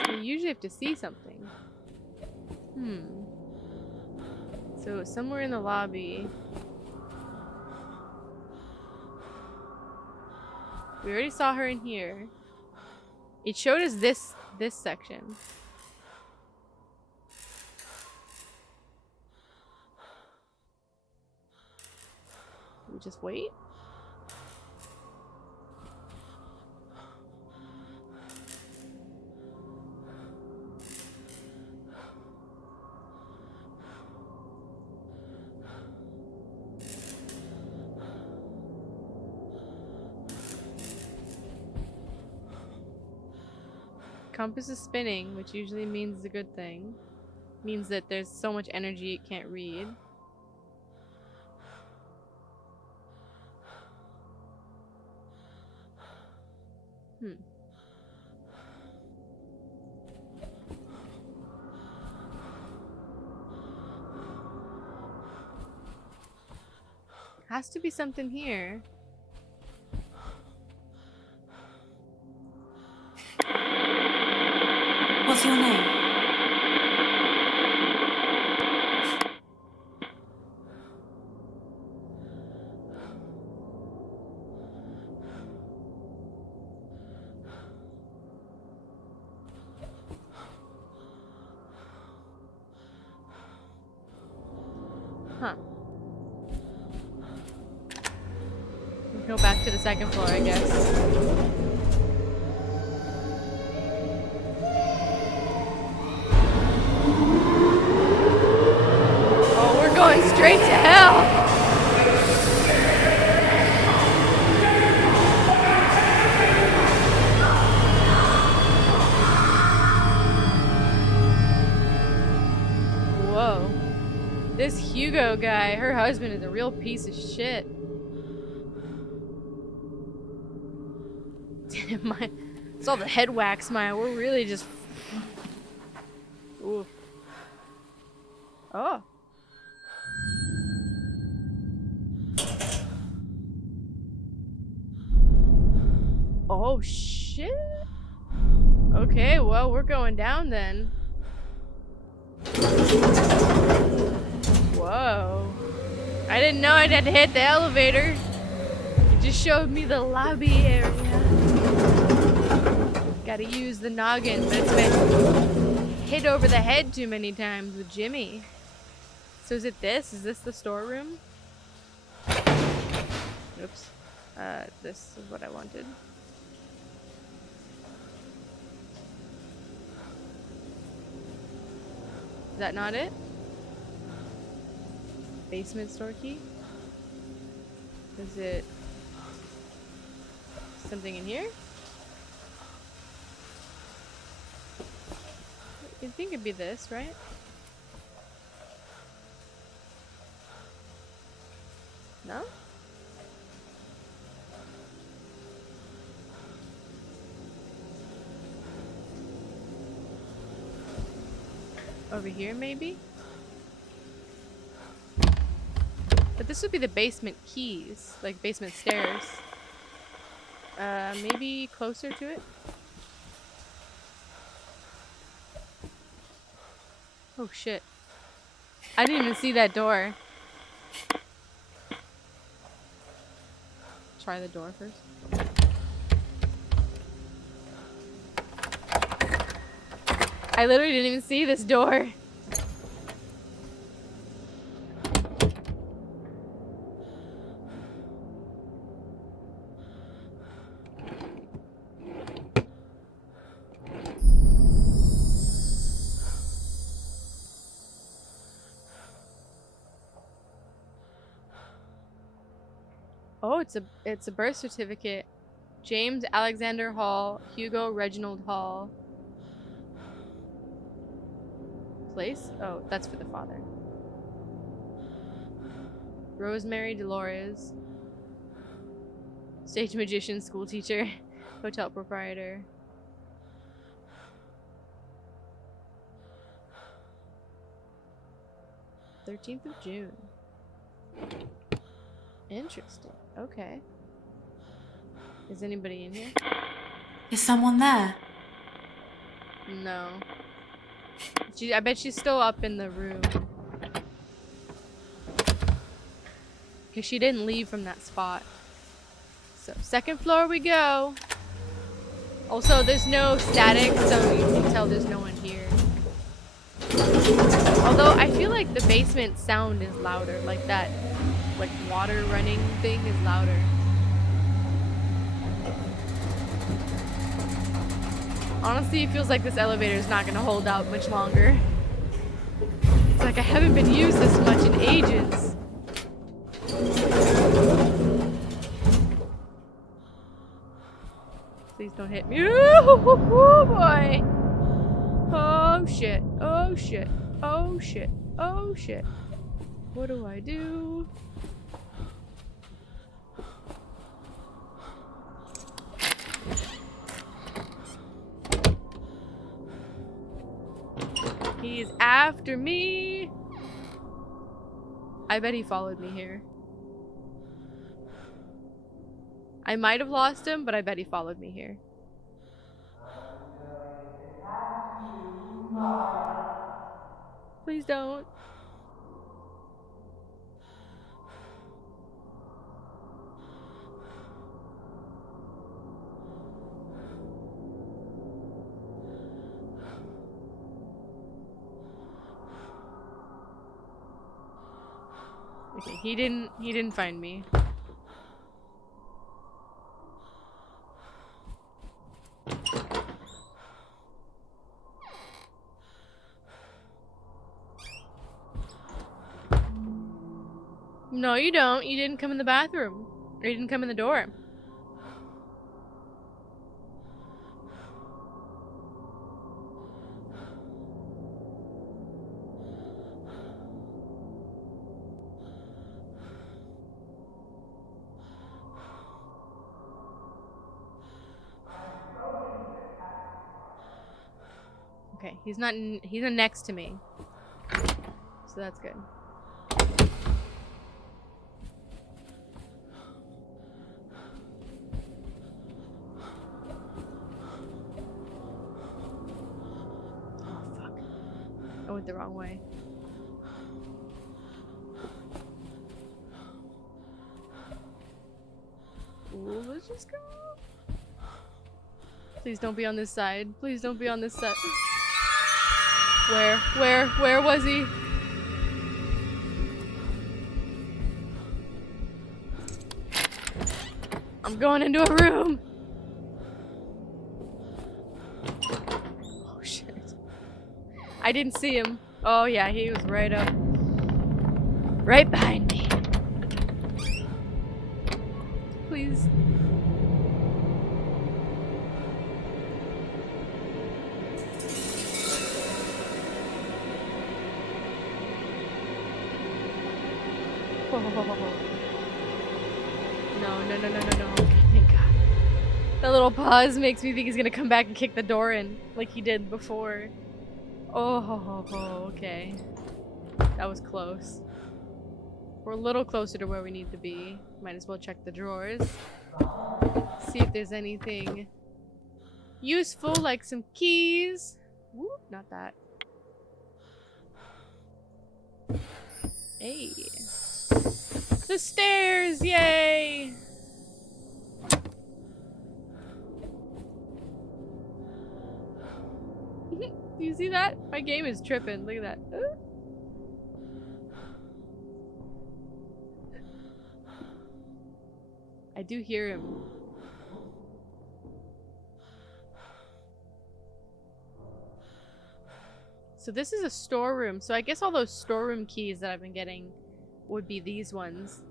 You usually have to see something. So somewhere in the lobby. We already saw her in here. It showed us this section. We just wait. Compass is spinning, which usually means a good thing. Means that there's so much energy it can't read. Has to be something here. What's your name? Huh. Go back to the second floor, I guess. Oh, we're going straight to hell! Whoa. This Hugo guy, her husband is a real piece of shit. Damn, it's all the head wax, Maya. We're really just... Ooh. Oh. Oh, shit. Okay, well, we're going down then. Whoa. I didn't know I'd have to hit the elevator. It just showed me the lobby area. Gotta use the noggin, but it's been hit over the head too many times with Jimmy. So is it this? Is this the storeroom? Oops. This is what I wanted. Is that not it? Basement store key? Is it something in here? You'd think it'd be this, right? No? Over here, maybe? But this would be the basement keys, like basement stairs. Maybe closer to it? Oh shit. I didn't even see that door. Try the door first. I literally didn't even see this door. Oh, it's a birth certificate. James Alexander Hall, Hugo Reginald Hall. Place? Oh, that's for the father. Rosemary Dolores. Stage magician, school teacher, hotel proprietor. June 13th. Interesting. Okay. Is anybody in here? Is someone there? No. I bet she's still up in the room. Because she didn't leave from that spot. So, second floor we go. Also, there's no static, so you can tell there's no one here. Although, I feel like the basement sound is louder. Like that, like water running thing is louder. Honestly, it feels like this elevator is not gonna hold out much longer. It's like I haven't been used this much in ages. Please don't hit me. Oh boy. Oh shit. Oh shit. Oh shit. Oh shit. What do I do? He's after me. I bet he followed me here. I might have lost him, but I bet he followed me here. Please don't. Okay, he didn't find me. No, you don't. You didn't come in the bathroom. Or you didn't come in the door. Okay, he's not next to me. So that's good. I went the wrong way. Ooh, let's just go. Please don't be on this side. Please don't be on this side. Where was he? I'm going into a room. I didn't see him. Oh yeah, he was right up. Right behind me. Please. No. Okay, thank God. That little pause makes me think he's gonna come back and kick the door in like he did before. Oh, okay. That was close. We're a little closer to where we need to be. Might as well check the drawers. See if there's anything useful, like some keys. Woo, not that. Hey. The stairs, yay! Do you see that? My game is tripping. Look at that. I do hear him. So this is a storeroom. So I guess all those storeroom keys that I've been getting would be these ones.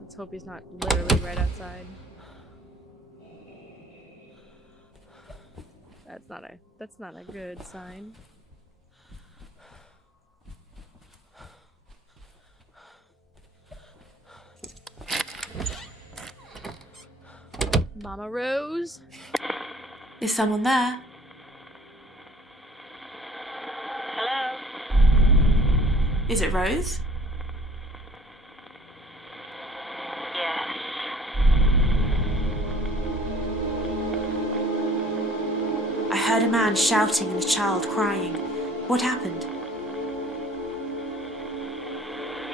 Let's hope he's not literally right outside. That's not a good sign. Mama Rose? Is someone there? Hello? Is it Rose? Yes. I heard a man shouting and a child crying. What happened?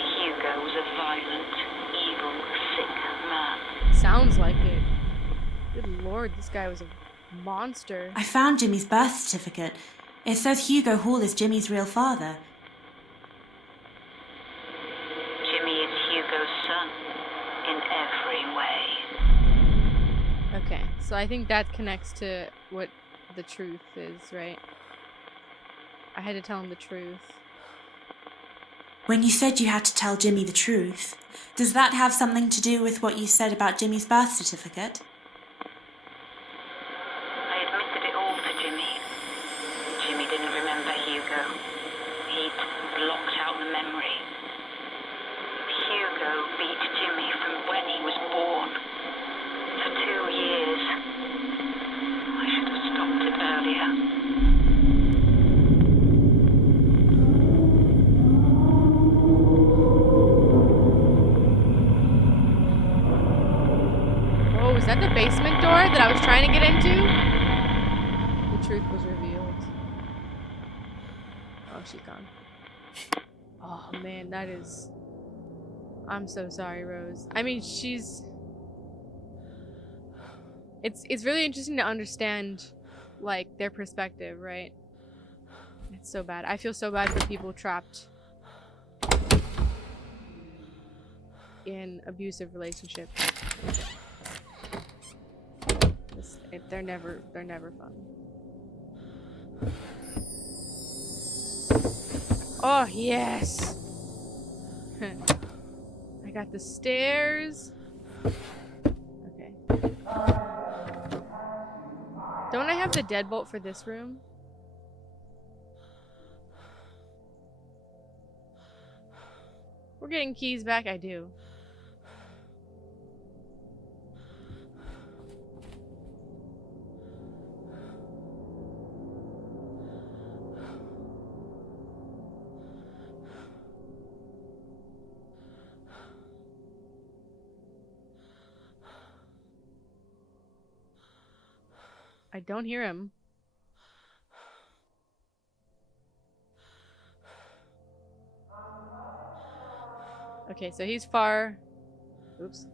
Hugo was a violent, evil, sick man. Sounds like it. Good lord, this guy was a monster. I found Jimmy's birth certificate. It says Hugo Hall is Jimmy's real father. Jimmy is Hugo's son in every way. Okay, so I think that connects to what the truth is, right? I had to tell him the truth. When you said you had to tell Jimmy the truth, does that have something to do with what you said about Jimmy's birth certificate? I admitted it all to Jimmy. Jimmy didn't remember Hugo. He'd blocked out the memory. Hugo beat Jimmy from when he was born. For 2 years. I should have stopped it earlier. Oh, is that the basement door that I was trying to get into? The truth was revealed. Oh, she's gone. Oh man, that is... I'm so sorry, Rose. I mean, she's... It's really interesting to understand, like, their perspective, right? It's so bad. I feel so bad for people trapped in abusive relationships. They're never fun. Oh, yes! I got the stairs. Okay. Don't I have the deadbolt for this room? We're getting keys back? I do. I don't hear him. Okay, so he's far. Oops.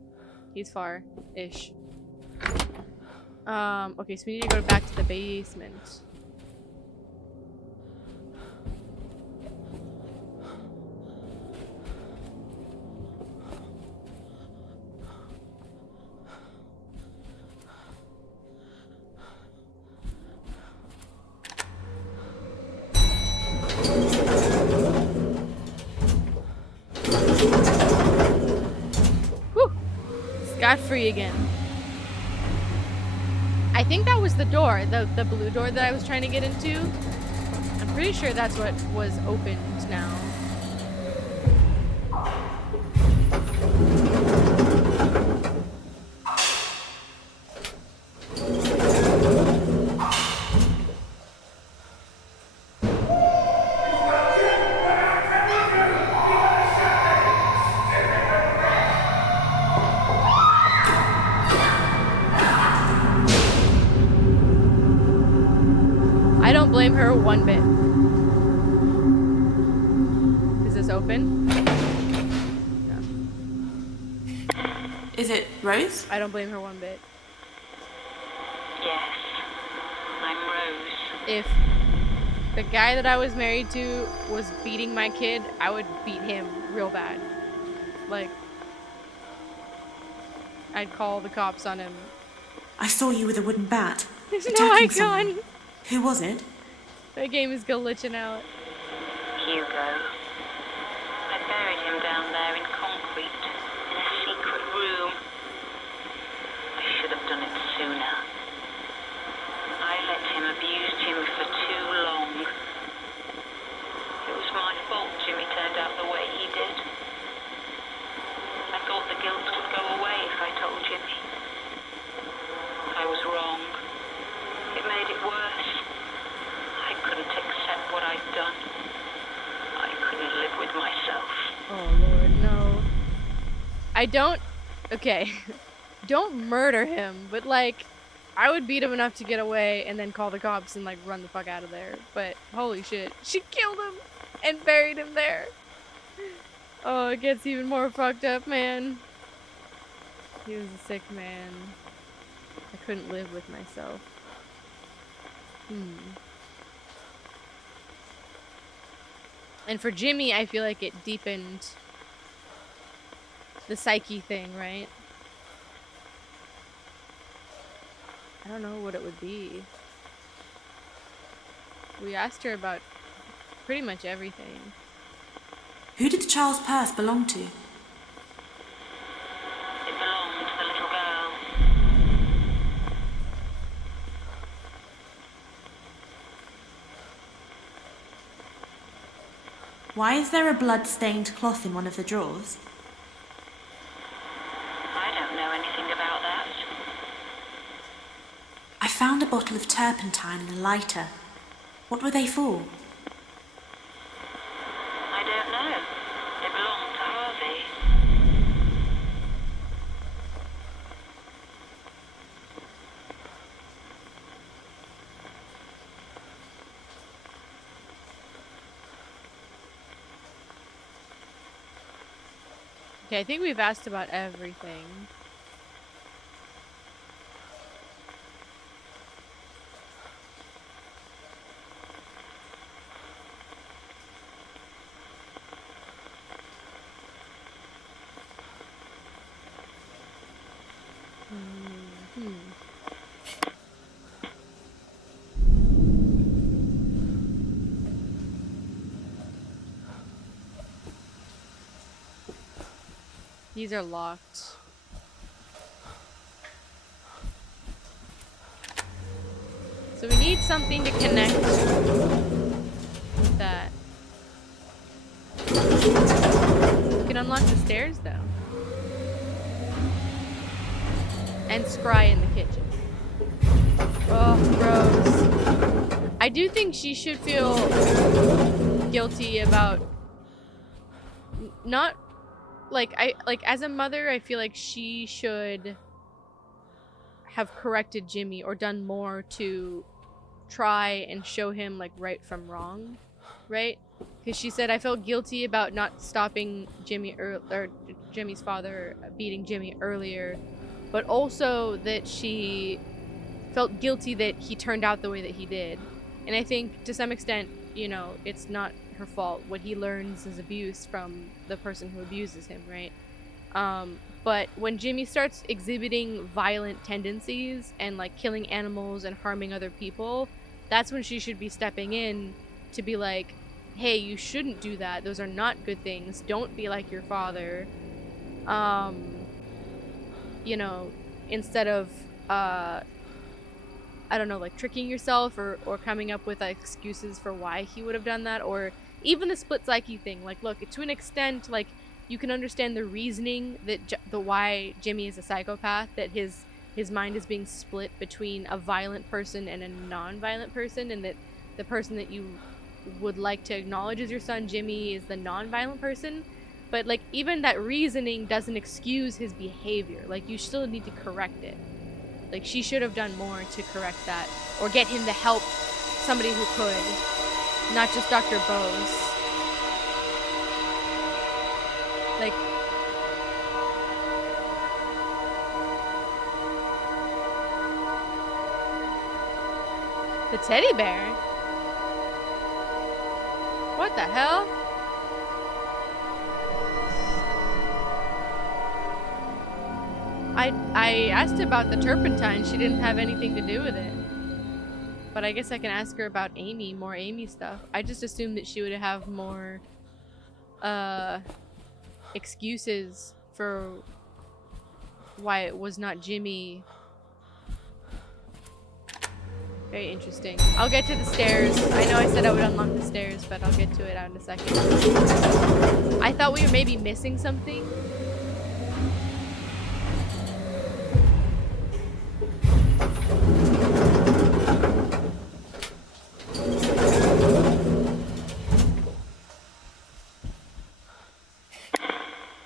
He's far-ish. Okay, so we need to go back to the basement. Got free again. I think that was the door, the blue door that I was trying to get into. I'm pretty sure that's what was opened now. blame her one bit. Is this open? No. Is it Rose? I don't blame her one bit. Yes, I'm Rose. If the guy that I was married to was beating my kid, I would beat him real bad. Like, I'd call the cops on him. I saw you with a wooden bat. There's no attacking icon. someone. Who was it? That game is glitching out. Hugo. I buried him down there in concrete, in a secret room. I should have done it sooner. I let him abuse Jimmy for too long. It was my fault Jimmy turned out the way he did. I thought the guilt would go away if I told Jimmy. I was wrong. It made it worse. I couldn't accept what I'd done. I couldn't live with myself. Oh Lord, no. I don't. Okay. Don't murder him, but like, I would beat him enough to get away and then call the cops and like run the fuck out of there. But holy shit, she killed him and buried him there. Oh, it gets even more fucked up, man. He was a sick man. I couldn't live with myself. And for Jimmy, I feel like it deepened the psyche thing, right? I don't know what it would be. We asked her about pretty much everything. Who did the child's purse belong to? It belonged to the little girl. Why is there a blood-stained cloth in one of the drawers? I don't know anything about that. I found a bottle of turpentine and a lighter. What were they for? I don't know. They belonged to Harvey. Okay, I think we've asked about everything. These are locked. So we need something to connect that. We can unlock the stairs though. And scry in the kitchen. Oh, gross. I do think she should feel guilty about not like as a mother, I feel like she should have corrected Jimmy or done more to try and show him like right from wrong, right? Because she said I felt guilty about not stopping Jimmy or Jimmy's father beating Jimmy earlier, but also that she felt guilty that he turned out the way that he did. And I think to some extent, you know, it's not her fault. What he learns is abuse from the person who abuses him, right? But when Jimmy starts exhibiting violent tendencies and like killing animals and harming other people, that's when she should be stepping in to be like, hey, you shouldn't do that. Those are not good things. Don't be like your father. You know, instead of I don't know, like tricking yourself or coming up with like, excuses for why he would have done that, or even the split psyche thing. Like, look, to an extent, like, you can understand the reasoning that why Jimmy is a psychopath, that his mind is being split between a violent person and a non-violent person, and that the person that you would like to acknowledge as your son, Jimmy, is the non-violent person. But like, even that reasoning doesn't excuse his behavior. Like, you still need to correct it. Like, she should have done more to correct that, or get him the help somebody who could, not just Dr. Bose. Like, the teddy bear? What the hell? I asked about the turpentine. She didn't have anything to do with it. But I guess I can ask her about Amy, more Amy stuff. I just assumed that she would have more excuses for why it was not Jimmy. Very interesting. I'll get to the stairs. I know I said I would unlock the stairs, but I'll get to it out in a second. I thought we were maybe missing something.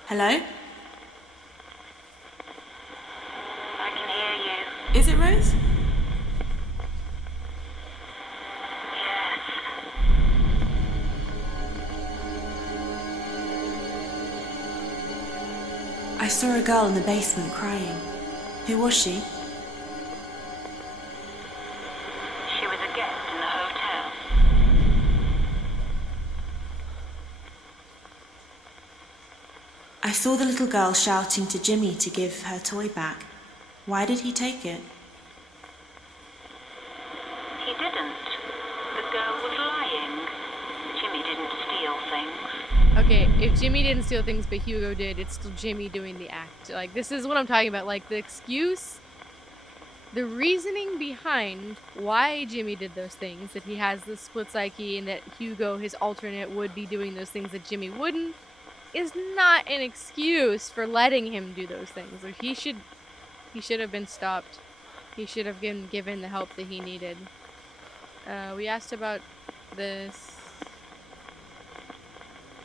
Hello? I can hear you. Is it Rose? Yes. I saw a girl in the basement crying. Who was she? She was a guest in the hotel. I saw the little girl shouting to Jimmy to give her toy back. Why did he take it? He didn't. The girl was lying. Jimmy didn't steal things. Okay, if Jimmy didn't steal things but Hugo did, it's still Jimmy doing the act. Like, this is what I'm talking about. Like, the excuse, the reasoning behind why Jimmy did those things, that he has the split psyche and that Hugo, his alternate, would be doing those things that Jimmy wouldn't, is not an excuse for letting him do those things. Like, he should have been stopped. He should have been given the help that he needed. We asked about this.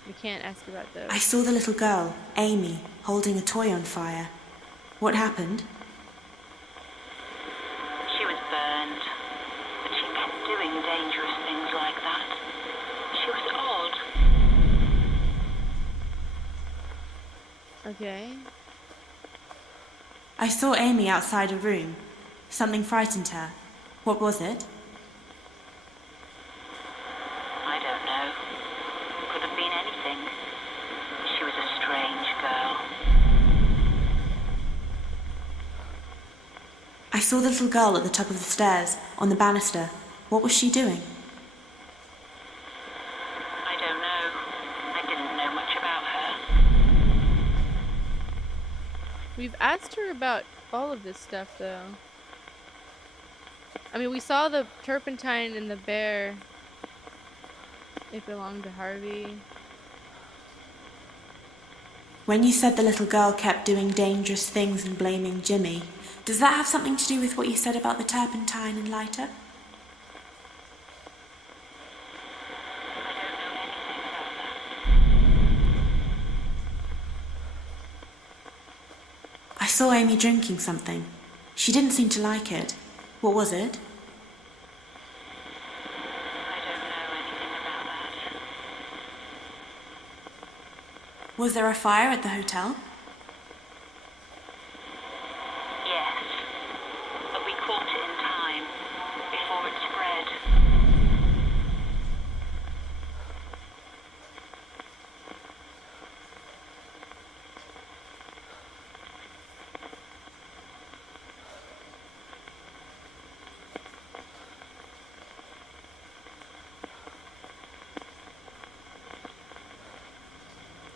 We can't ask about those. I saw the little girl, Amy, holding a toy on fire. What happened? She was burned. But she kept doing dangerous things like that. She was odd. Okay. I saw Amy outside a room. Something frightened her. What was it? I don't know. Could have been anything. She was a strange girl. I saw the little girl at the top of the stairs, on the banister. What was she doing? I don't know. I didn't know much about her. We've asked her about all of this stuff, though. I mean, we saw the turpentine and the bear. It belonged to Harvey. When you said the little girl kept doing dangerous things and blaming Jimmy, does that have something to do with what you said about the turpentine and lighter? I don't know anything about that. I saw Amy drinking something. She didn't seem to like it. What was it? I don't know anything about that. Was there a fire at the hotel? Yes. But we caught it in time. Before it spread.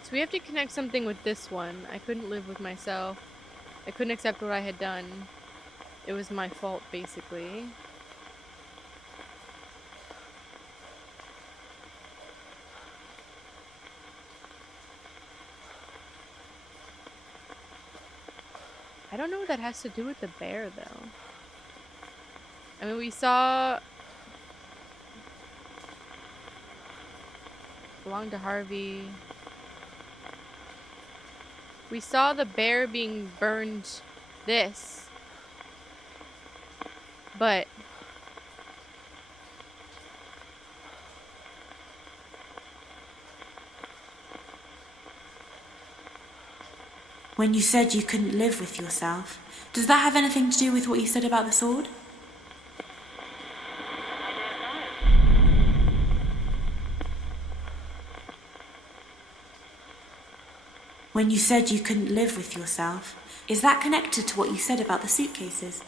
So we have to connect something with this one. I couldn't live with myself. I couldn't accept what I had done. It was my fault, basically. I don't know what that has to do with the bear, though. I mean, we saw... Belonged to Harvey. We saw the bear being burned this. But When you said you couldn't live with yourself, does that have anything to do with what you said about the sword? I don't know. When you said you couldn't live with yourself, is that connected to what you said about the suitcases?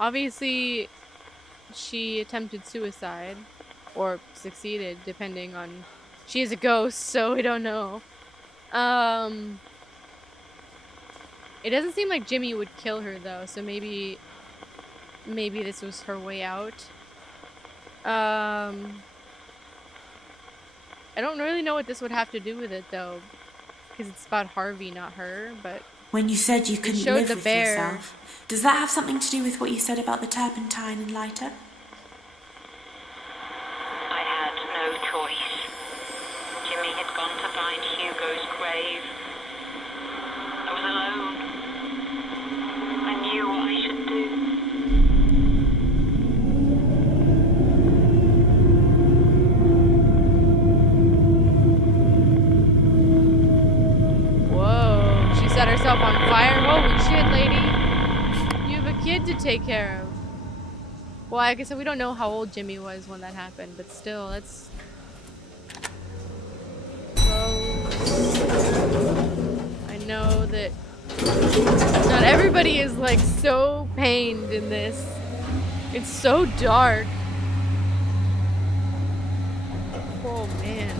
Obviously, she attempted suicide. Or succeeded, depending on... She is a ghost, so we don't know. It doesn't seem like Jimmy would kill her, though, so maybe this was her way out. I don't really know what this would have to do with it, though, because it's about Harvey, not her, but... When you said you couldn't showed live the with bear. yourself, does that have something to do with what you said about the turpentine and lighter? I had no choice. Jimmy had gone to find Hugo's grave. I was alone. I knew what I should do. Whoa, she set herself on fire? Holy shit, lady. You have a kid to take care of. Well, I guess we don't know how old Jimmy was when that happened, but still, that's... I know that not everybody is like so pained in this. It's so dark. Oh man.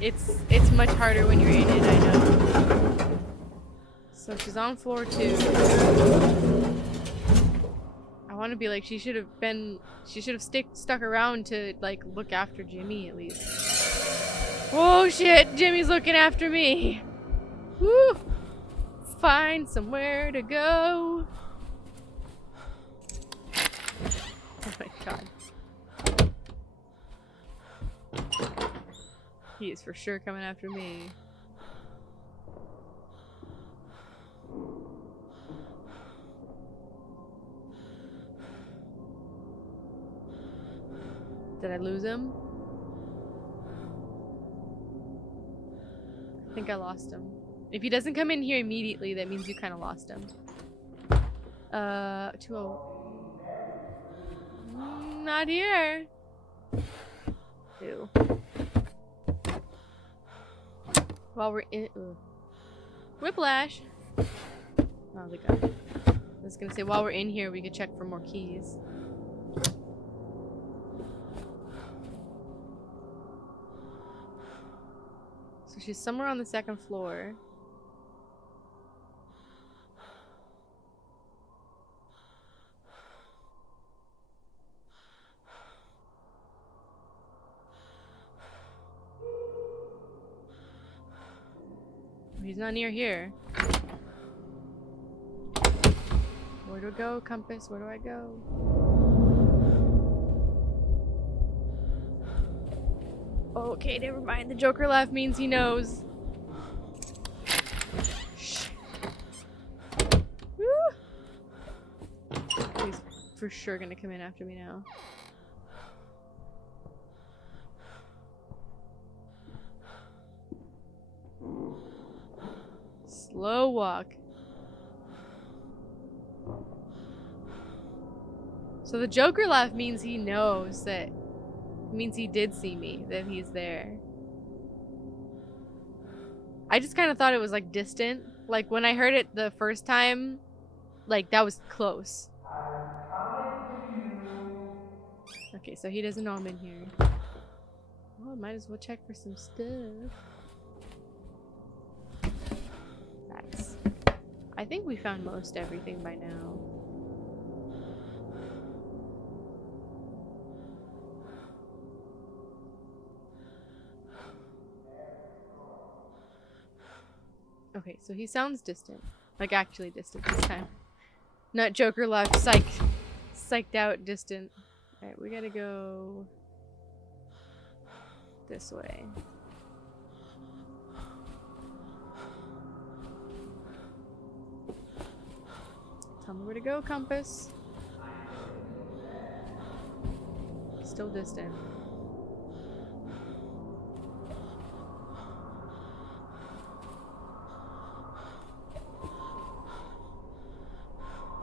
It's much harder when you're in it, I know. So she's on floor 2. I want to be like, she should have stuck around to like look after Jimmy at least. Whoa, shit, Jimmy's looking after me. Woo! Find somewhere to go. Oh my god. He is for sure coming after me. Did I lose him? I think I lost him. If he doesn't come in here immediately, that means you kind of lost him. 2-0. Not here. Ew. While we're in... Whiplash! Oh, the gun. I was gonna say, while we're in here, we could check for more keys. So she's somewhere on the 2nd floor. He's not near here. Where do I go, compass? Where do I go? Okay, never mind. The Joker laugh means he knows. Shh. Woo! He's for sure gonna come in after me now. Slow walk. So the Joker laugh means he knows that... means he did see me, that he's there. I just kind of thought it was like distant. Like when I heard it the first time, like that was close. Okay, so he doesn't know I'm in here. Well, might as well check for some stuff. That's... I think we found most everything by now. Okay, so he sounds distant. Like actually distant this time. Not Joker left, psyched out distant. Alright, we gotta go this way. Tell me where to go, compass. Still distant.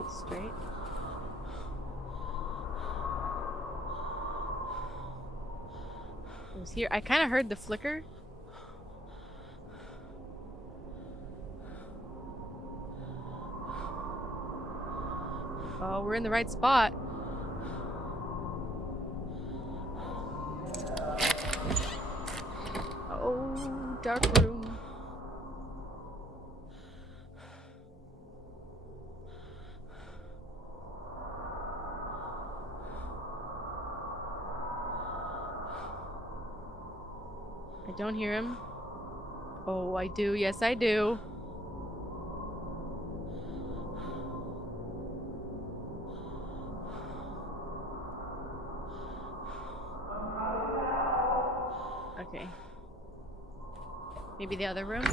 Straight. It was here. I kind of heard the flicker. Oh, we're in the right spot. Oh, dark room. I don't hear him. Oh, I do. Yes, I do. Okay. Maybe the other room?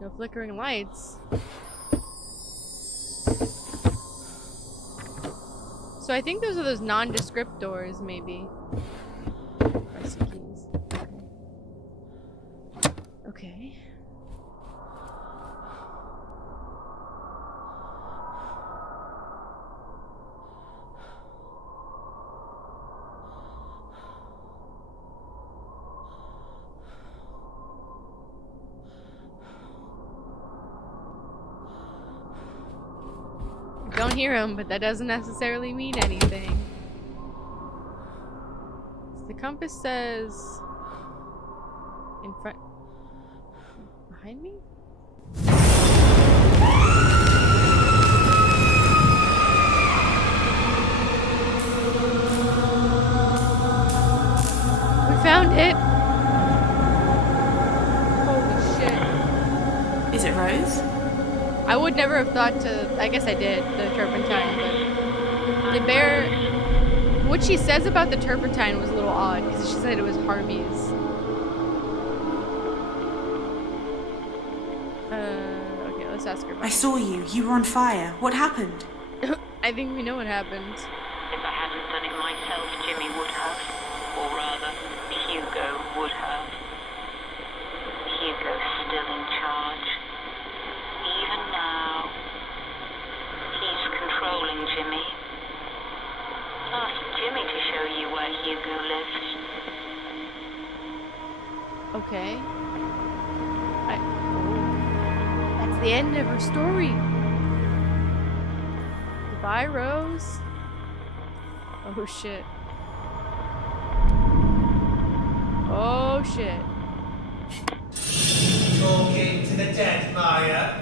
No flickering lights. So I think those are those nondescript doors, maybe. Press the keys. Okay. Don't hear him, but that doesn't necessarily mean anything. So the compass says in front, behind me? We found it! Holy shit. Is it Rose? I would never have thought to, I guess I did, the turpentine, but the bear, what she says about the turpentine was a little odd, because she said it was Harvey's. Okay, let's ask her about I saw you. You were on fire. What happened? I think we know what happened. If I hadn't done it myself, Jimmy would have. Or rather, Hugo would have. Hugo's still in charge. Even now, he's controlling Jimmy. Ask Jimmy to show you where Hugo lives. Okay. That's the end of her story. Goodbye, Rose. Oh, shit. Oh, shit. Talking to the dead, Maya.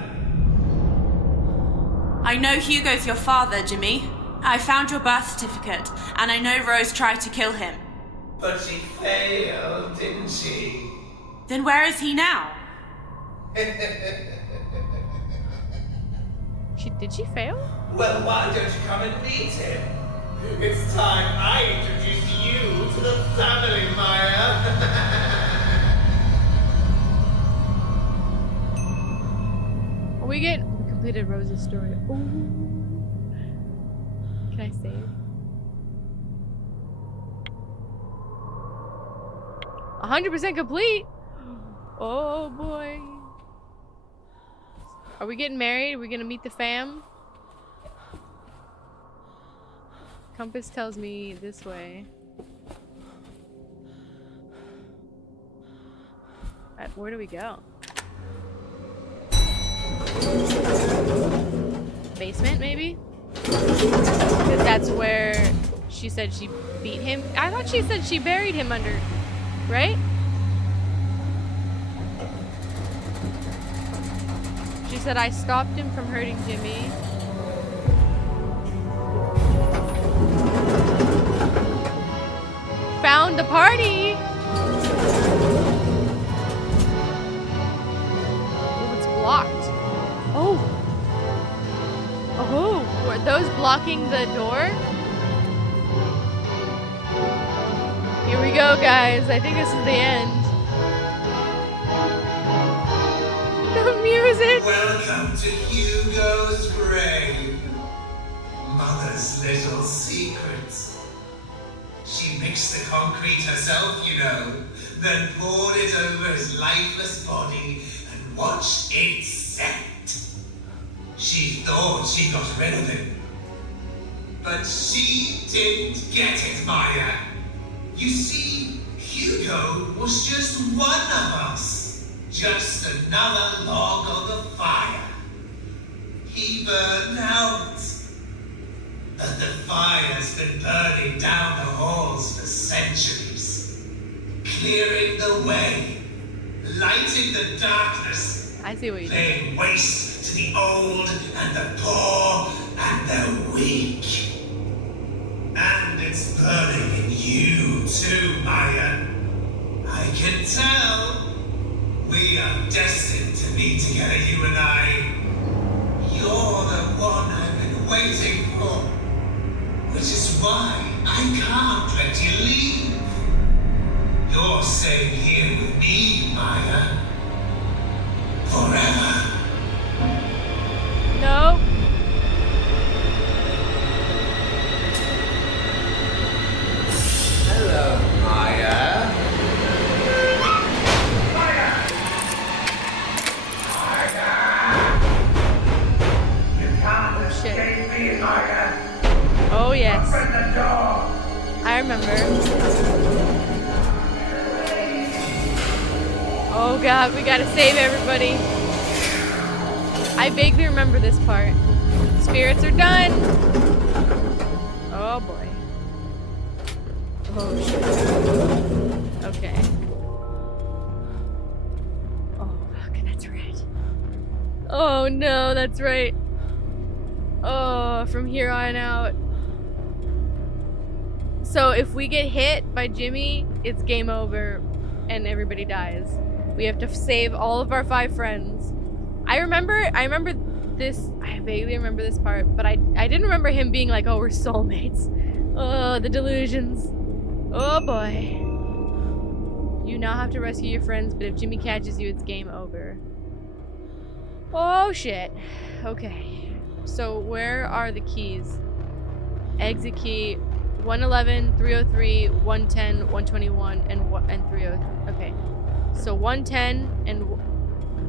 I know Hugo's your father, Jimmy. I found your birth certificate, and I know Rose tried to kill him. But she failed, didn't she? Then where is he now? Did she fail? Well, why don't you come and meet him? It's time I introduced you to the family, Maya. We completed Rose's story. Ooh. Can I save? 100% complete. Oh boy. Are we getting married? Are we gonna meet the fam? Compass tells me this way. Where do we go? Basement, maybe? Because that's where she said she beat him. I thought she said she buried him under, right? She said I stopped him from hurting Jimmy. Found the party! Oh, it's blocked. Oh! Oh, were those unlocking the door? Here we go, guys. I think this is the end. The music! Welcome to Hugo's grave. Mother's little secrets. She mixed the concrete herself, you know, then poured it over his lifeless body and watched it set. She thought she got rid of him. But she didn't get it, Maya. You see, Hugo was just one of us. Just another log on the fire. He burned out. But the fire's been burning down the halls for centuries. Clearing the way. Lighting the darkness. I see what you did. Laying waste to the old and the poor and the weak. And it's burning in you too, Maya. I can tell. We are destined to be together, you and I. You're the one I've been waiting for. Which is why I can't let you leave. You're staying here with me, Maya. Forever. No. Hello, Maya. Oh, yes. I remember. Oh, God, we gotta save everybody. I vaguely remember this part. Spirits are done. Oh, boy. Oh, shit. Okay. Oh, fuck, that's right. Oh, no, that's right. Oh, from here on out. So if we get hit by Jimmy, it's game over and everybody dies. We have to save all of our 5 friends. I remember this, I vaguely remember this part, but I didn't remember him being like, oh, we're soulmates. Oh, the delusions. Oh boy. You now have to rescue your friends, but if Jimmy catches you, it's game over. Oh shit. Okay. So where are the keys? Exit key 111, 303, 110, 121, and 303. Okay. So 110 and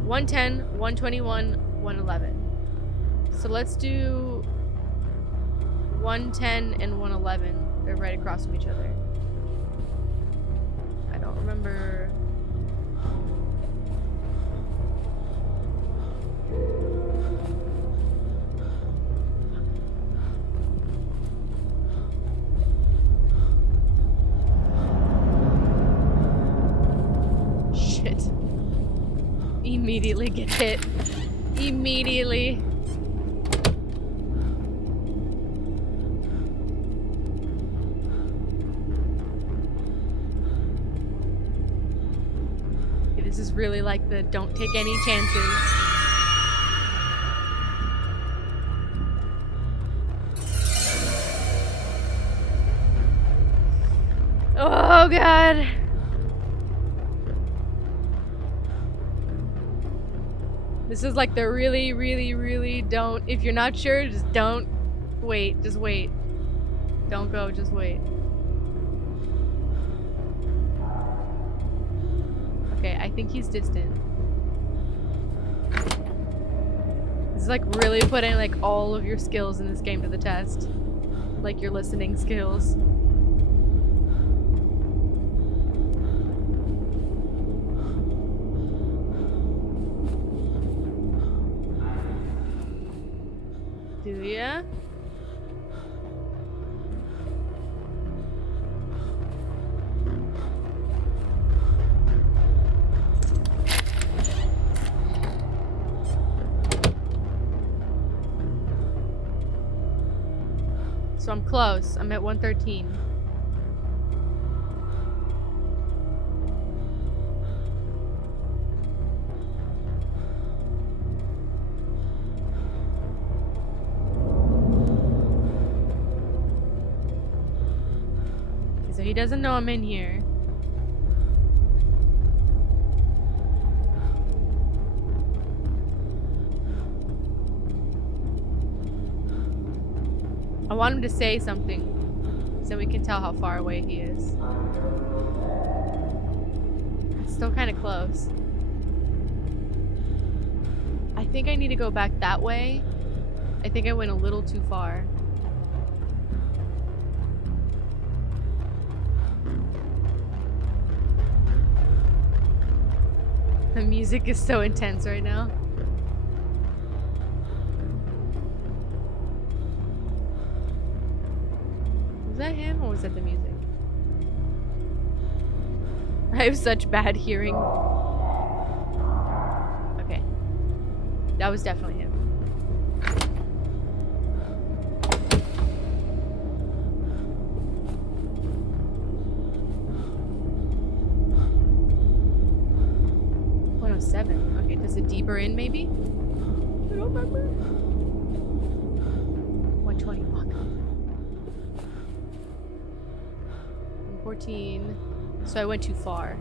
110, 121, 111. So let's do 110 and 111. They're right across from each other. I don't remember. Shit. Immediately get hit. Immediately. This is really like the don't take any chances. Oh god. This is like the really, really, really don't. If you're not sure, just don't wait. Just wait. Don't go, just wait. Okay, I think he's distant. This is like really putting like all of your skills in this game to the test. Like your listening skills. Do ya? So I'm close. I'm at 113. So he doesn't know I'm in here. I want him to say something so we can tell how far away he is. Still kind of close. I think I need to go back that way. I think I went a little too far. The music is so intense right now. Was that him or was that the music? I have such bad hearing. Okay. That was definitely him. Okay, does it deeper in maybe? I don't remember. 120, fuck. 114. So I went too far.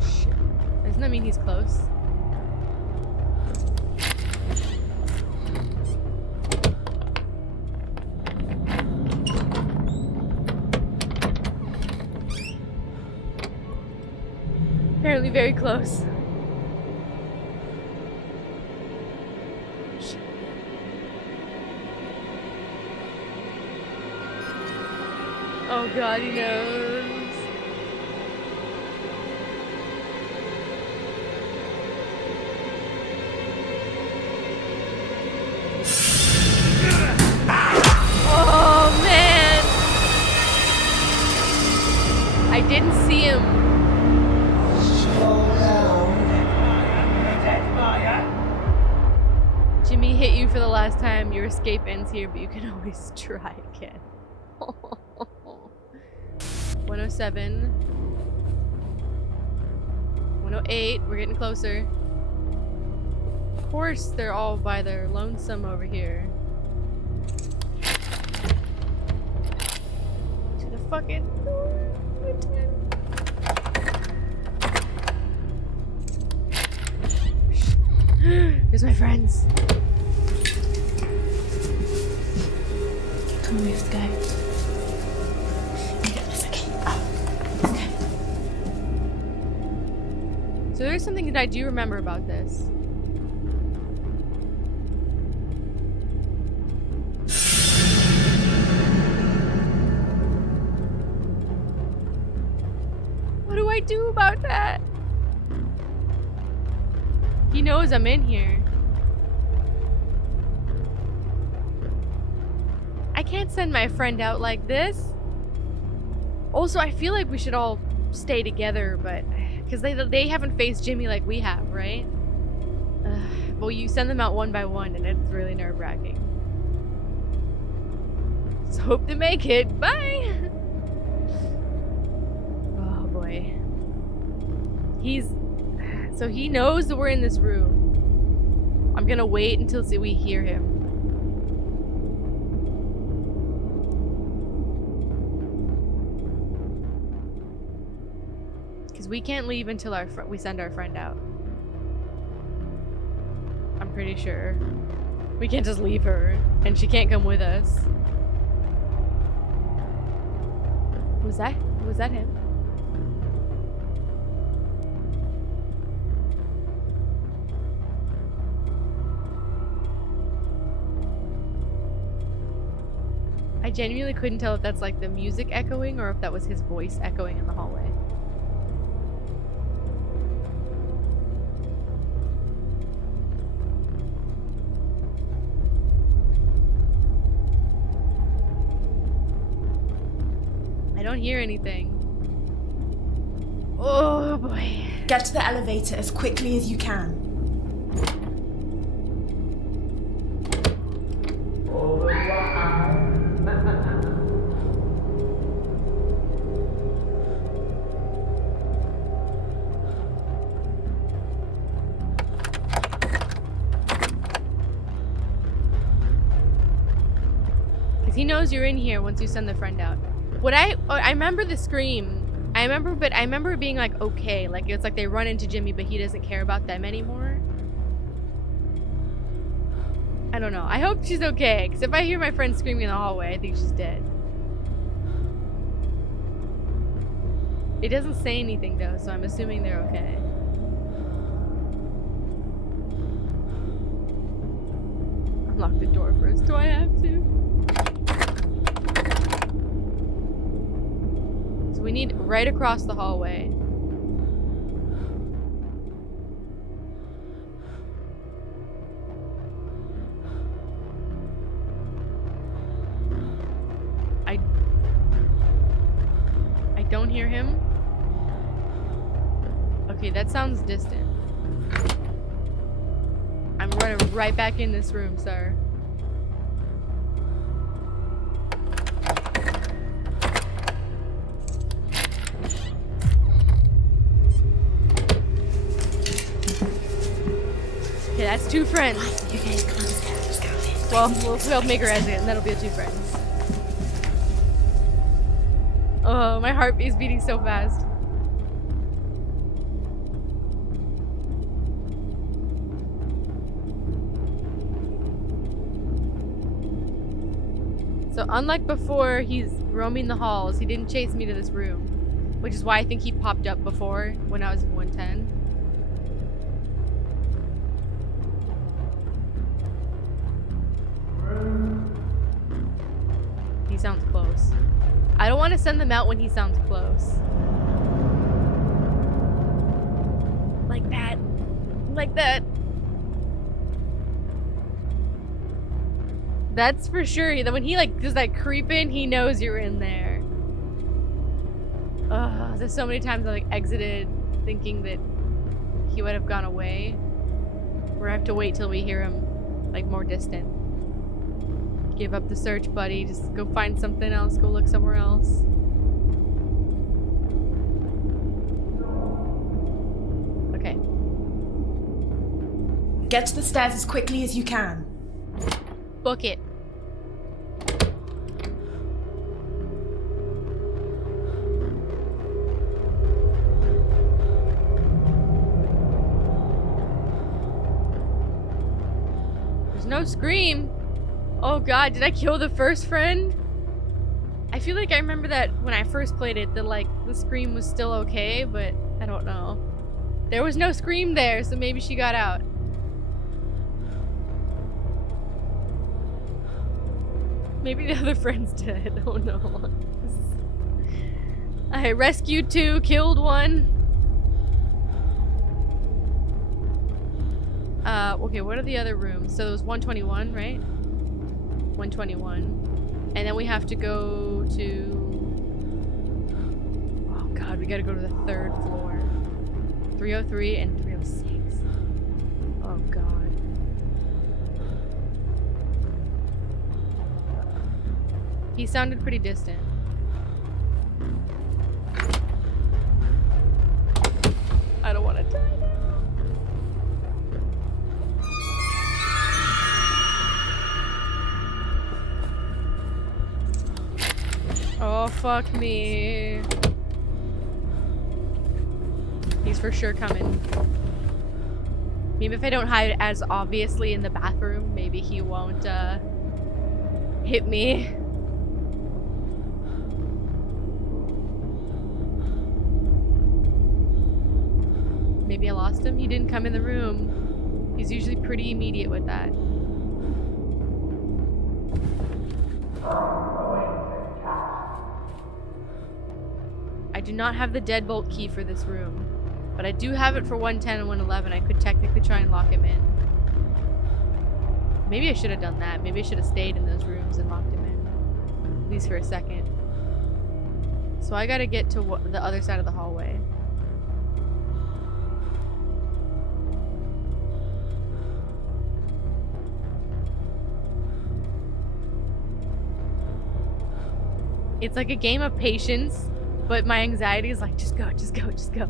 Shit. Doesn't that mean he's close? Apparently very close. Oh god, he knows. Oh man! I didn't see him. Jimmy hit you for the last time. Your escape ends here, but you can always try again. 107. 108. We're getting closer. Of course, they're all by their lonesome over here. To the fucking door. Here's my friends. Come on, we have to go. Okay. So there's something that I do remember about this. What do I do about that? He knows I'm in here. I can't send my friend out like this. Also, I feel like we should all stay together, but because they haven't faced Jimmy like we have, right? Well, you send them out one by one, and it's really nerve-wracking. Just hope to make it. Bye. Oh boy. So he knows that we're in this room. I'm gonna wait until we hear him. Because we can't leave until we send our friend out. I'm pretty sure. We can't just leave her, and she can't come with us. Was that him? I genuinely couldn't tell if that's like the music echoing or if that was his voice echoing in the hallway. I don't hear anything. Oh boy. Get to the elevator as quickly as you can. Because he knows you're in here once you send the friend out. I remember the scream. I remember it being like, okay. Like, it's like they run into Jimmy, but he doesn't care about them anymore. I don't know. I hope she's okay. Because if I hear my friend screaming in the hallway, I think she's dead. It doesn't say anything, though, so I'm assuming they're okay. Unlock the door first. Do I have to? So we need right across the hallway. I don't hear him. Okay, that sounds distant. I'm running right back in this room, sir. Okay, that's 2 friends. Okay, come on, let's go. Well, we'll make her as it, and that'll be 2 friends. Oh, my heart is beating so fast. So unlike before, he's roaming the halls. He didn't chase me to this room, which is why I think he popped up before when I was in 110. He sounds close. I don't want to send them out when he sounds close. Like that. Like that. That's for sure. That when he like does that creep in, he knows you're in there. Ugh, there's so many times I like exited thinking that he would have gone away. Or I have to wait till we hear him like more distant. Give up the search, buddy. Just go find something else. Go look somewhere else. Okay. Get to the stairs as quickly as you can. Book it. There's no scream. Oh god, did I kill the first friend? I feel like I remember that when I first played it, that like the scream was still okay, but I don't know. There was no scream there, so maybe she got out. Maybe the other friend's dead. Oh no. I rescued 2, killed 1. Okay, what are the other rooms? So it was 121, right? 121. And then we have to go to... Oh god, we gotta go to the 3rd floor. 303 and 306. Oh god. He sounded pretty distant. I don't want to die. Oh, fuck me. He's for sure coming. Maybe if I don't hide as obviously in the bathroom, maybe he won't, hit me. Maybe I lost him? He didn't come in the room. He's usually pretty immediate with that. I do not have the deadbolt key for this room, but I do have it for 110 and 111. I could technically try and lock him in. Maybe I should have done that. Maybe I should have stayed in those rooms and locked him in. At least for a second. So I gotta get to the other side of the hallway. It's like a game of patience, but my anxiety is like, just go, just go, just go.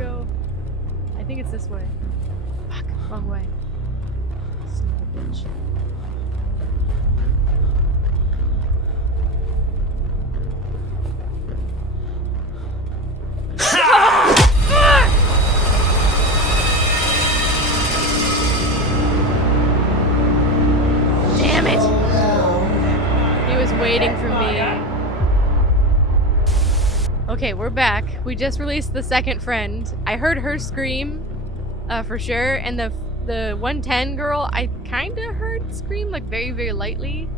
go? I think it's this way. Fuck, wrong way. Son of a bitch. Damn it! He was waiting for me. Okay, we're back. We just released the second friend. I heard her scream, for sure, and the 110 girl, I kinda heard scream, like, very, very lightly.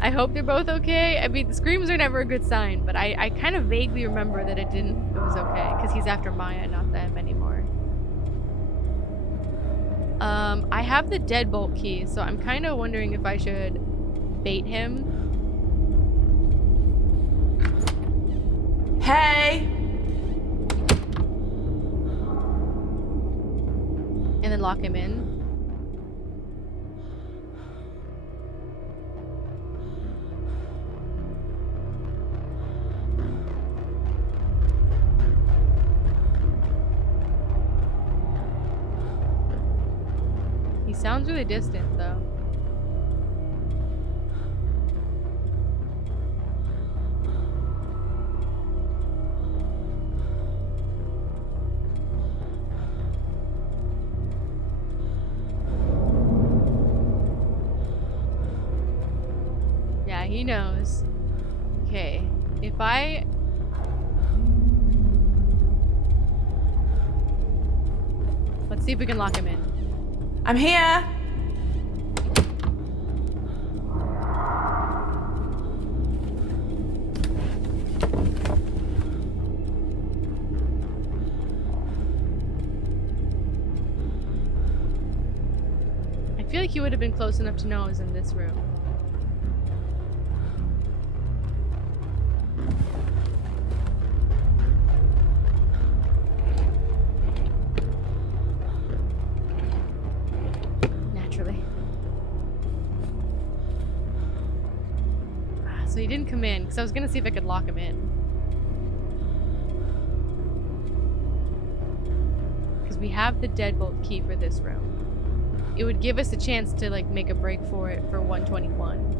I hope they're both okay. I mean, the screams are never a good sign, but I kind of vaguely remember that it was okay, because he's after Maya, not them anymore. I have the deadbolt key, so I'm kind of wondering if I should bait him. Hey! And then lock him in. He sounds really distant, though. Yeah, he knows. Okay, if I... Let's see if we can lock him in. I'm here! I feel like he would have been close enough to know I was in this room. Naturally. So he didn't come in, because I was gonna see if I could lock him in. Because we have the deadbolt key for this room. It would give us a chance to, like, make a break for it for 121.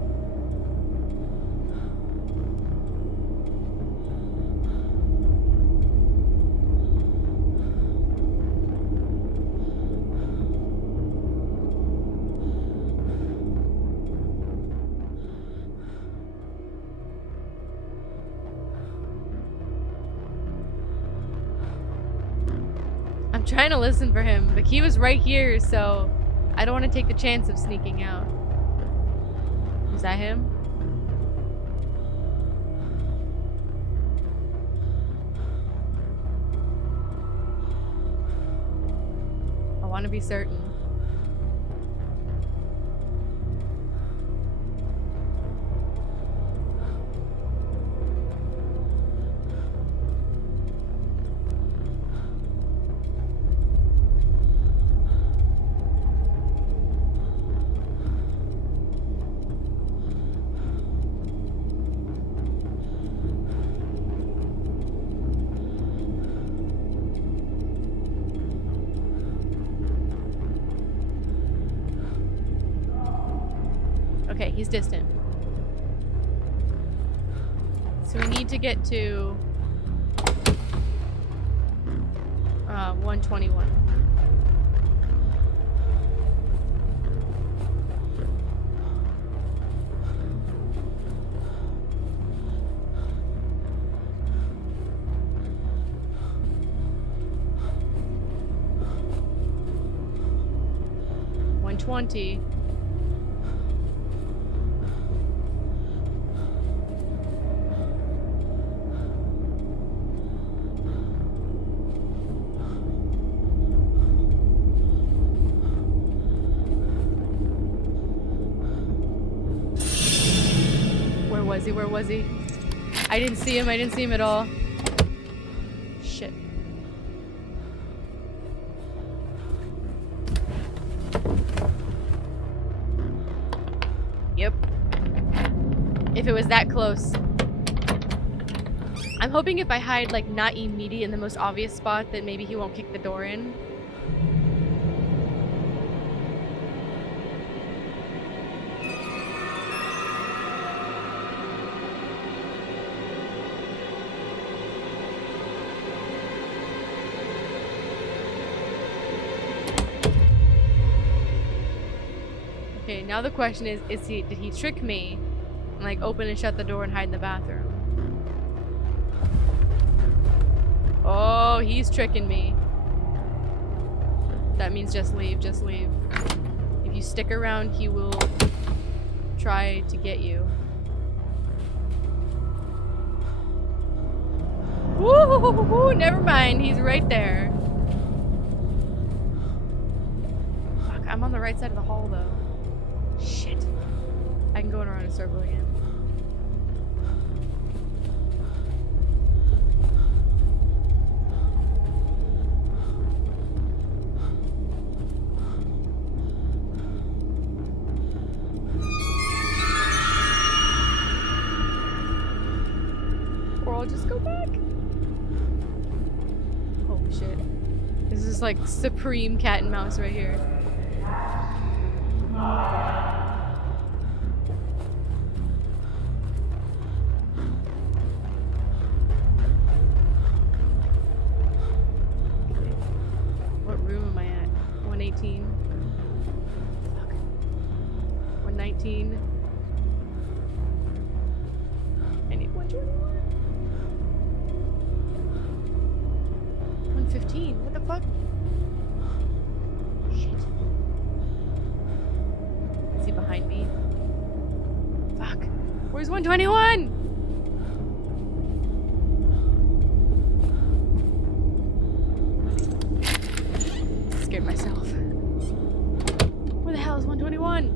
I'm trying to listen for him, but he was right here, so I don't want to take the chance of sneaking out. Is that him? I want to be certain. Okay, he's distant. So we need to get to 121. $120. Where was he? I didn't see him. I didn't see him at all. Shit. Yep. If it was that close. I'm hoping if I hide, like, not immediate in the most obvious spot, that maybe he won't kick the door in. Okay, now the question is did he trick me and like open and shut the door and hide in the bathroom? Oh, he's tricking me. That means just leave, just leave. If you stick around, he will try to get you. Woo! Never mind, he's right there. Fuck, I'm on the right side of the hall though. Shit. I can go around in a circle again. Or I'll just go back. Holy shit. This is like supreme cat and mouse right here. What room am I at? 118. Fuck. 119. I need 121. 115. What the fuck? Shit. Is he behind me? Fuck. Where's 121? Scared myself. Where the hell is 121?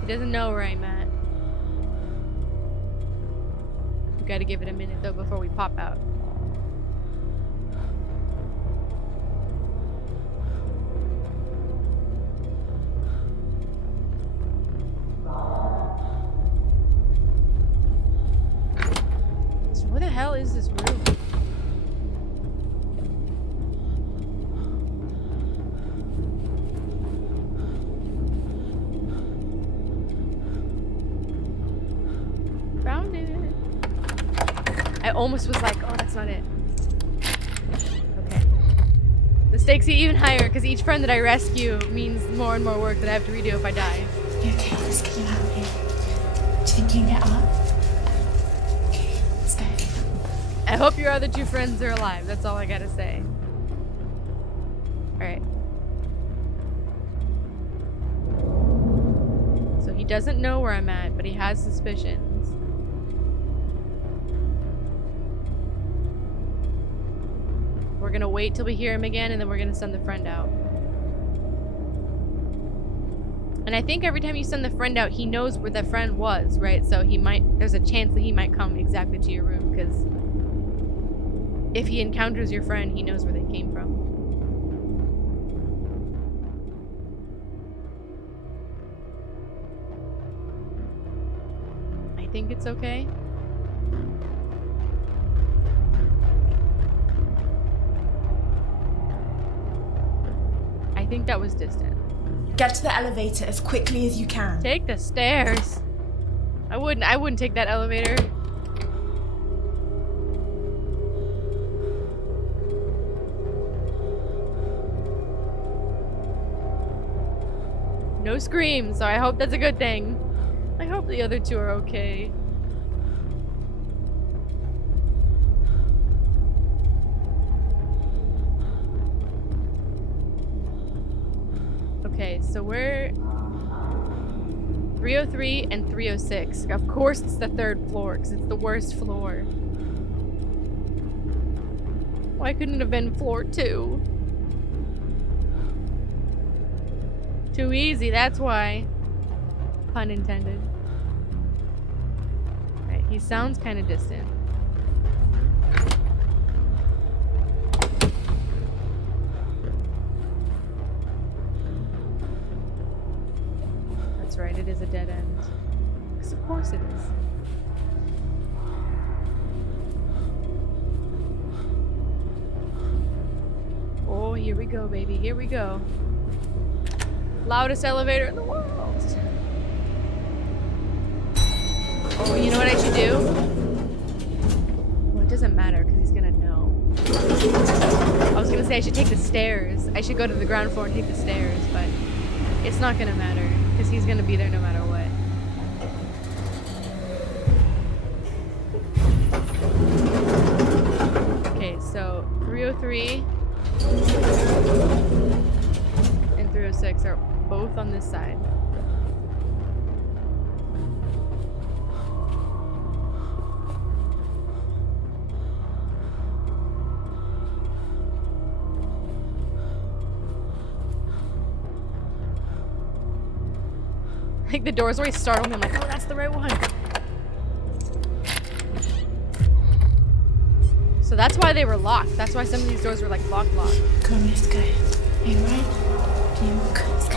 He doesn't know where I'm at. We gotta give it a minute though before we pop out. So where the hell is this room? Found it. I almost was like, oh, that's not it. Okay. The stakes get even higher because each friend that I rescue means more and more work that I have to redo if I die. You okay? Let's get you out of here. Do you think you can get up? Okay, let's go. I hope your other two friends are alive. That's all I gotta say. Alright. So he doesn't know where I'm at, but he has suspicions. We're gonna wait till we hear him again, and then we're gonna send the friend out. And I think every time you send the friend out, he knows where the friend was, right? So there's a chance that he might come exactly to your room, because if he encounters your friend, he knows where they came from. I think it's okay. I think that was distant. Get to the elevator as quickly as you can. Take the stairs. I wouldn't take that elevator. No screams, so I hope that's a good thing. I hope the other two are okay. Okay, so we're 303 and 306. Of course it's the third floor, because it's the worst floor. Why couldn't it have been floor 2? 2 Too easy, that's why. Pun intended. Right, he sounds kind of distant. That's right, it is a dead end. 'Cause of course it is. Oh, here we go, baby. Here we go. Loudest elevator in the world. Oh, you know what I should do? Well, it doesn't matter because he's gonna know. I was gonna say I should take the stairs. I should go to the ground floor and take the stairs, but it's not gonna matter because he's gonna be there no matter what. Okay, so 303 and 306 are both on this side. Like the doors always startle me. I'm like, oh, that's the right one. So that's why they were locked. That's why some of these doors were like locked. Come on, let's go. You right?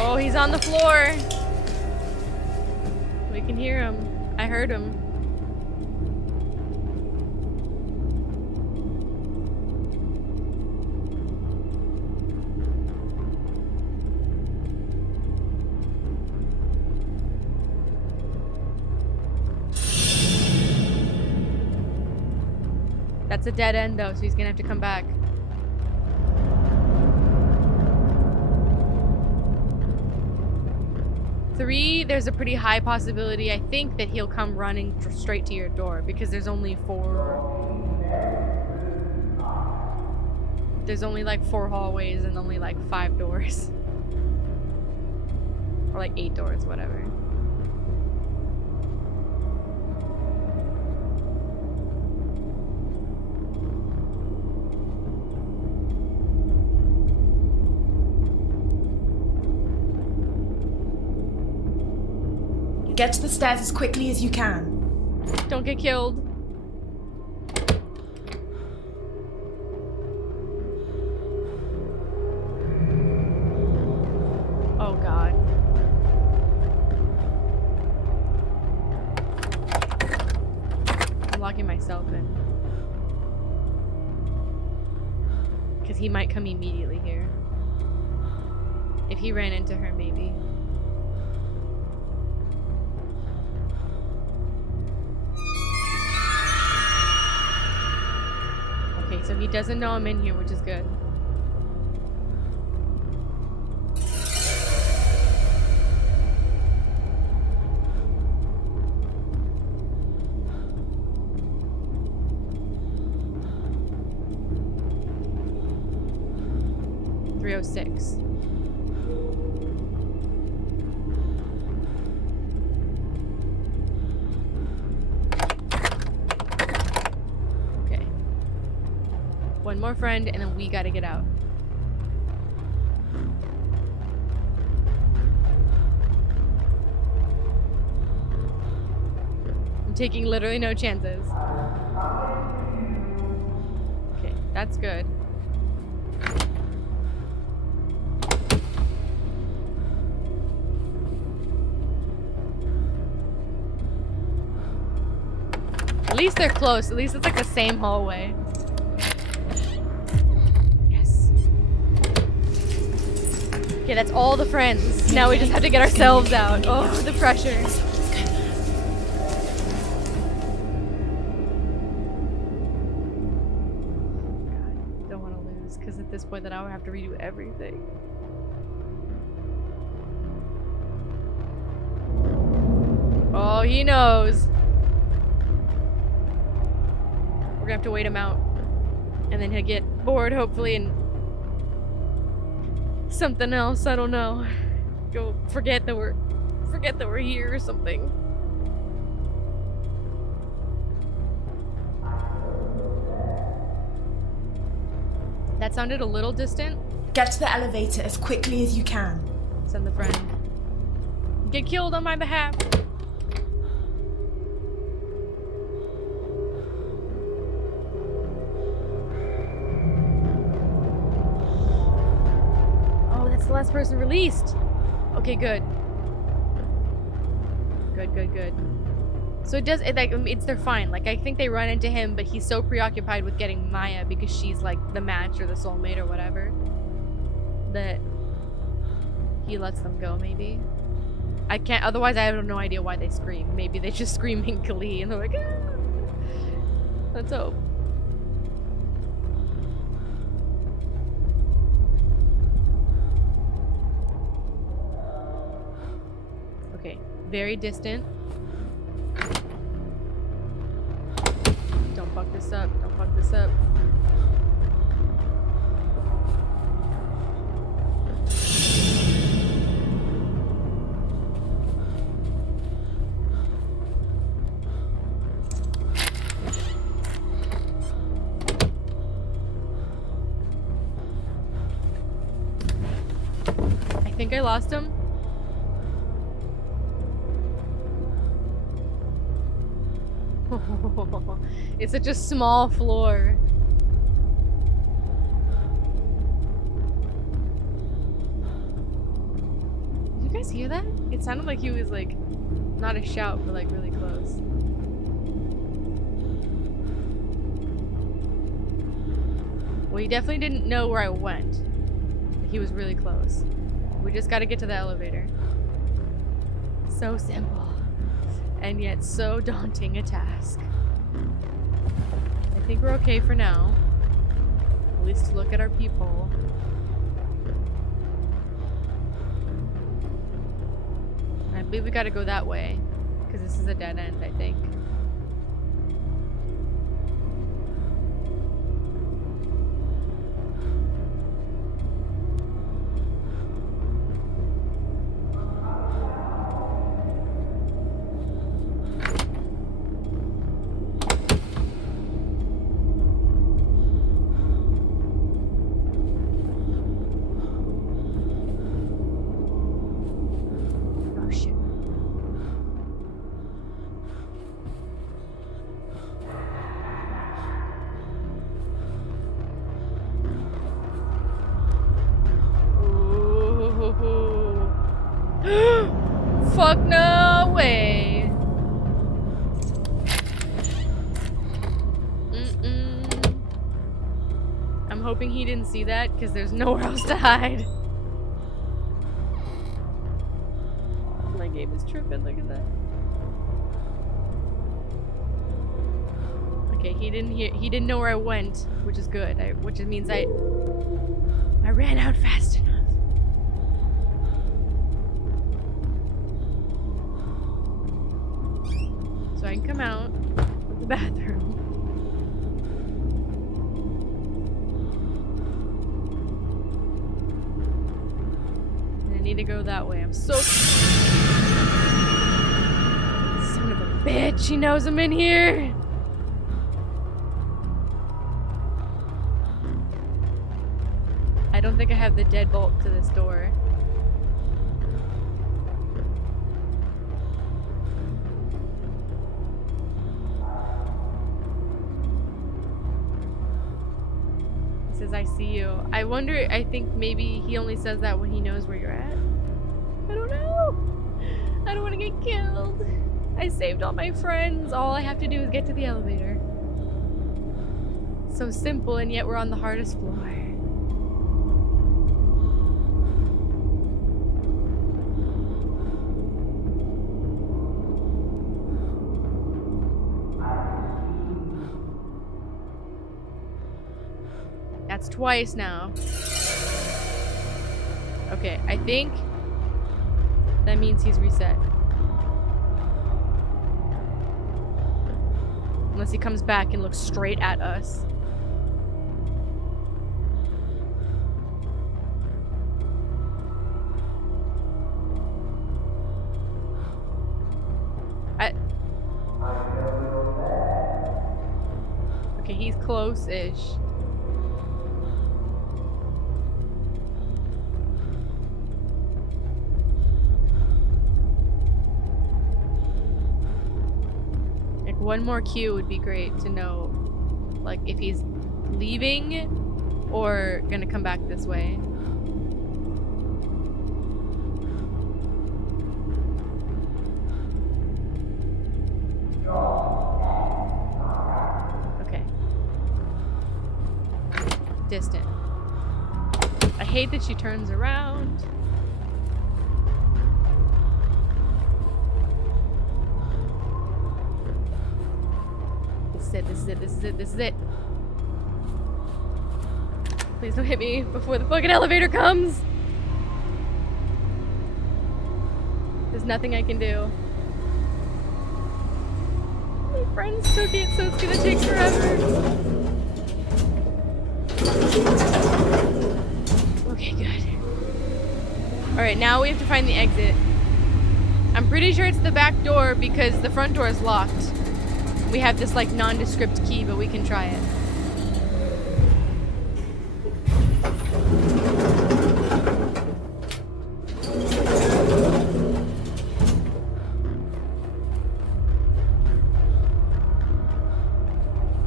Oh, he's on the floor. We can hear him. I heard him. That's a dead end though, so he's gonna have to come back. Three, there's a pretty high possibility, I think, that he'll come running straight to your door because there's only like 4 hallways and only like 5 doors. Or like 8 doors, whatever. Get to the stairs as quickly as you can. Don't get killed. Oh God. I'm locking myself in. Because he might come immediately here. If he ran into her, maybe. So he doesn't know I'm in here, which is good. .306. One more friend, and then we gotta get out. I'm taking literally no chances. Okay, that's good. At least they're close. At least it's like the same hallway. Okay, that's all the friends. Now we just have to get ourselves out. Oh, the pressure. God, don't want to lose, because at this point then I would have to redo everything. Oh, he knows. We're gonna have to wait him out. And then he'll get bored, hopefully, and something else, I don't know. Go forget that we're here or something. That sounded a little distant. Get to the elevator as quickly as you can. Send the friend. Get killed on my behalf. Oh, that's the last person released. Okay, good. Good. So it does, they're fine. Like, I think they run into him, but he's so preoccupied with getting Maya because she's like the match or the soulmate or whatever that he lets them go, maybe. I can't, otherwise I have no idea why they scream. Maybe they just scream in glee and they're like, ah! Let's hope. Okay, very distant. Don't fuck this up. Don't fuck this up. I think I lost him. It's such a small floor. Did you guys hear that? It sounded like he was like, not a shout, but like really close. Well, he definitely didn't know where I went. He was really close. We just gotta get to the elevator. So simple. And yet so daunting a task. I think we're okay for now. At least to look at our peephole. I believe we gotta go that way. Because this is a dead end, I think. Fuck no way. I'm hoping he didn't see that because there's nowhere else to hide. My game is tripping, look at that. Okay, he didn't know where I went, which is good. Which means I ran out fast enough. So I can come out of the bathroom. And I need to go that way. I'm so... Son of a bitch, he knows I'm in here! I don't think I have the deadbolt to this door. I see you. I wonder, I think maybe he only says that when he knows where you're at. I don't know. I don't want to get killed. I saved all my friends. All I have to do is get to the elevator. So simple, and yet we're on the hardest floor. That's twice now. Okay, I think that means he's reset. Unless he comes back and looks straight at us. Okay, he's close-ish. One more cue would be great to know, like, if he's leaving or gonna come back this way. Okay. Distant. I hate that she turns around. This is it, this is it, this is it, this is it. Please don't hit me before the fucking elevator comes. There's nothing I can do. My friends took it, so it's gonna take forever. Okay, good. Alright, now we have to find the exit. I'm pretty sure it's the back door because the front door is locked. We have this like nondescript key, but we can try it.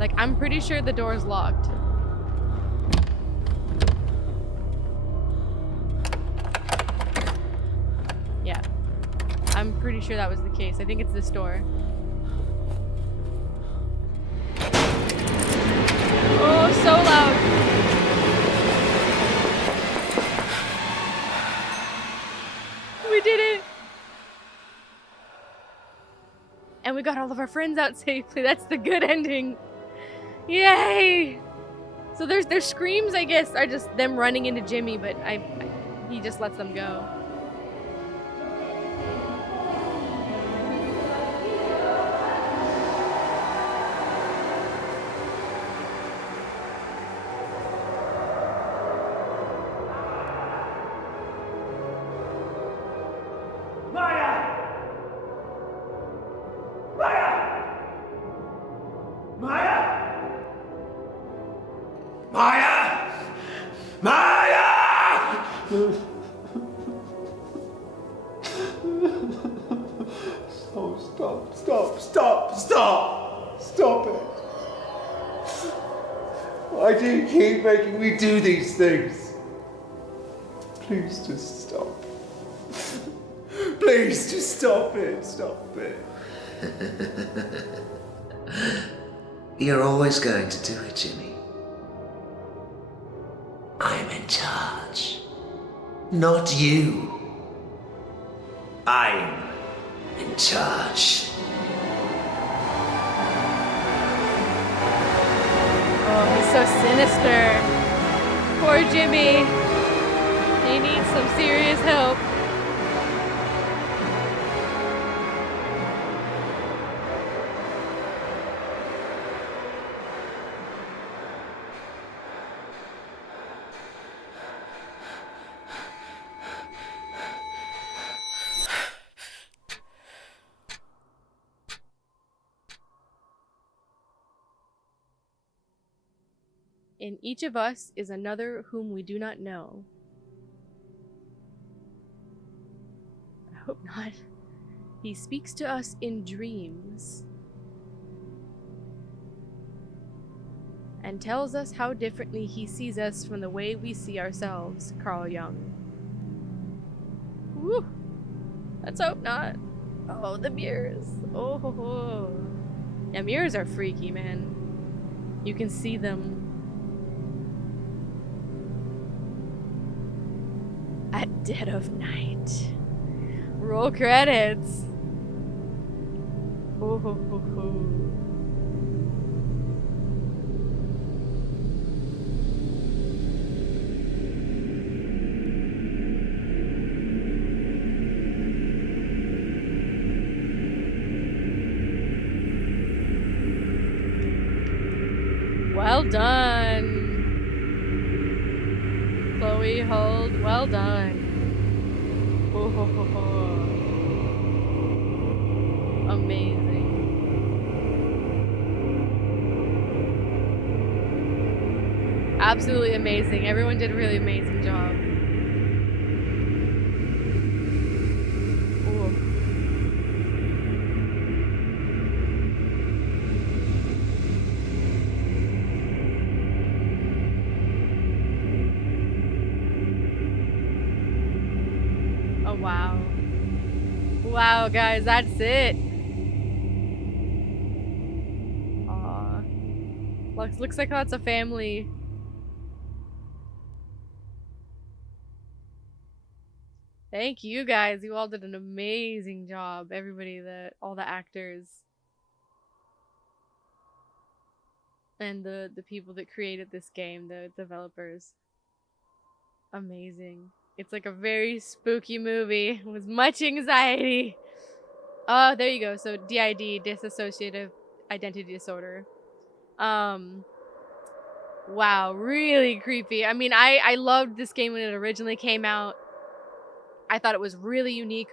Like, I'm pretty sure the door is locked. Yeah. I'm pretty sure that was the case. I think it's this door. Oh, so loud. We did it. And we got all of our friends out safely. That's the good ending. Yay! So their screams, I guess, are just them running into Jimmy, but he just lets them go. Stop it. Why do you keep making me do these things? Please just stop. Please just stop it. Stop it. You're always going to do it, Jimmy. I'm in charge. Not you. I'm in charge. Oh, he's so sinister. Poor Jimmy. He needs some serious help. In each of us is another whom we do not know. I hope not. He speaks to us in dreams and tells us how differently he sees us from the way we see ourselves. Carl Jung. Woo! Let's hope not. Oh, the mirrors. Oh, ho, ho. Yeah, mirrors are freaky, man. You can see them at dead of night. Roll credits. Oh, ho, ho, ho. Well done. Chloe, hold. Well done. Oh, ho, ho, ho. Amazing. Absolutely amazing. Everyone did a really amazing job. Ooh. Wow, guys, that's it. Aw. Looks like that's a family. Thank you guys. You all did an amazing job. Everybody, all the actors and the people that created this game, the developers. Amazing. It's like a very spooky movie with much anxiety. Oh, there you go. So DID, dissociative identity disorder. Wow, really creepy. I mean, I loved this game when it originally came out. I thought it was really unique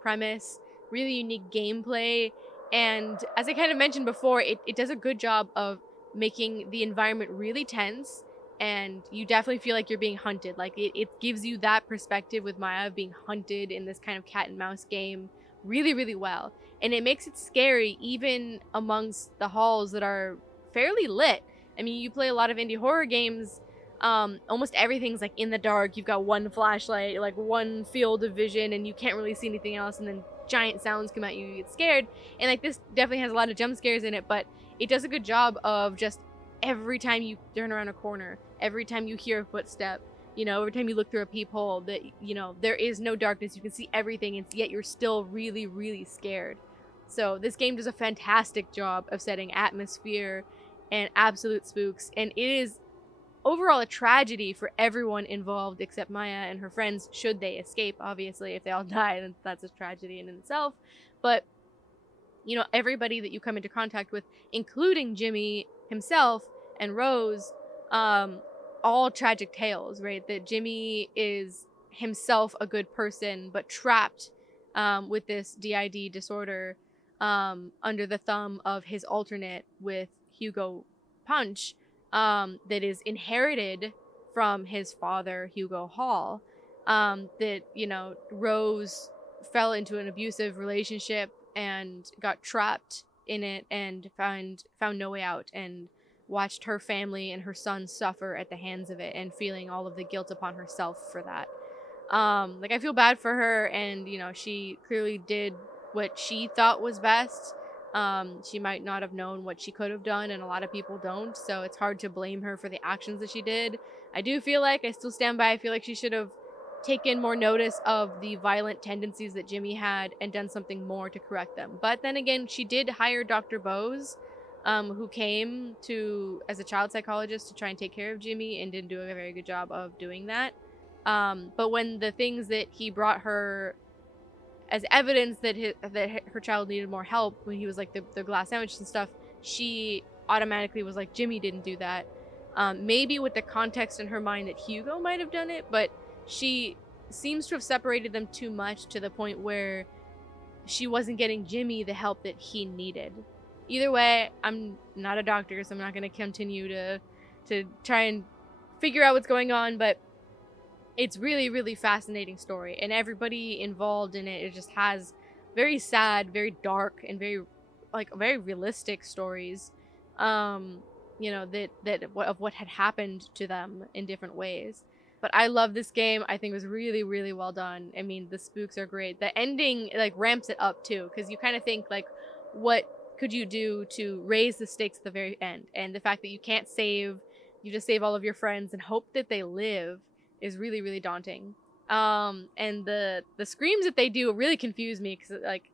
premise, really unique gameplay, and as I kind of mentioned before, it does a good job of making the environment really tense, and you definitely feel like you're being hunted. Like, it gives you that perspective with Maya being hunted in this kind of cat and mouse game really well. And it makes it scary even amongst the halls that are fairly lit. I mean, you play a lot of indie horror games, almost everything's like in the dark. You've got one flashlight, like one field of vision, and you can't really see anything else, and then giant sounds come at you, you get scared. And like, this definitely has a lot of jump scares in it, but it does a good job of just every time you turn around a corner, every time you hear a footstep, you know, every time you look through a peephole, that, you know, there is no darkness, you can see everything, and yet you're still really scared. So this game does a fantastic job of setting atmosphere and absolute spooks, and it is overall a tragedy for everyone involved except Maya and her friends, should they escape. Obviously, if they all die, then that's a tragedy in itself. But, you know, everybody that you come into contact with, including Jimmy himself and Rose, all tragic tales, right? That Jimmy is himself a good person, but trapped with this DID disorder under the thumb of his alternate with Hugo Punch, that is inherited from his father, Hugo Hall. That, you know, Rose fell into an abusive relationship and got trapped in it and found no way out, and watched her family and her son suffer at the hands of it, and feeling all of the guilt upon herself for that. Like, I feel bad for her, and, you know, she clearly did what she thought was best. She might not have known what she could have done, and a lot of people don't, so it's hard to blame her for the actions that she did. I do feel like, I still stand by, I feel like she should have taken more notice of the violent tendencies that Jimmy had and done something more to correct them. But then again, she did hire Dr. Bose, who came to as a child psychologist to try and take care of Jimmy, and didn't do a very good job of doing that. But when the things that he brought her as evidence that her child needed more help, when he was like the glass sandwich and stuff, she automatically was like, Jimmy didn't do that. Maybe with the context in her mind that Hugo might have done it, but she seems to have separated them too much, to the point where she wasn't getting Jimmy the help that he needed. Either way, I'm not a doctor, so I'm not going to continue to try and figure out what's going on, but it's really fascinating story, and everybody involved in it just has very sad, very dark, and very realistic stories, you know, that of what had happened to them in different ways. But I love this game. I think it was really well done. I mean, the spooks are great. The ending, like, ramps it up too, because you kind of think, like, what could you do to raise the stakes at the very end? And the fact that you can't save, you just save all of your friends and hope that they live, is really daunting. And the screams that they do really confuse me, because, like,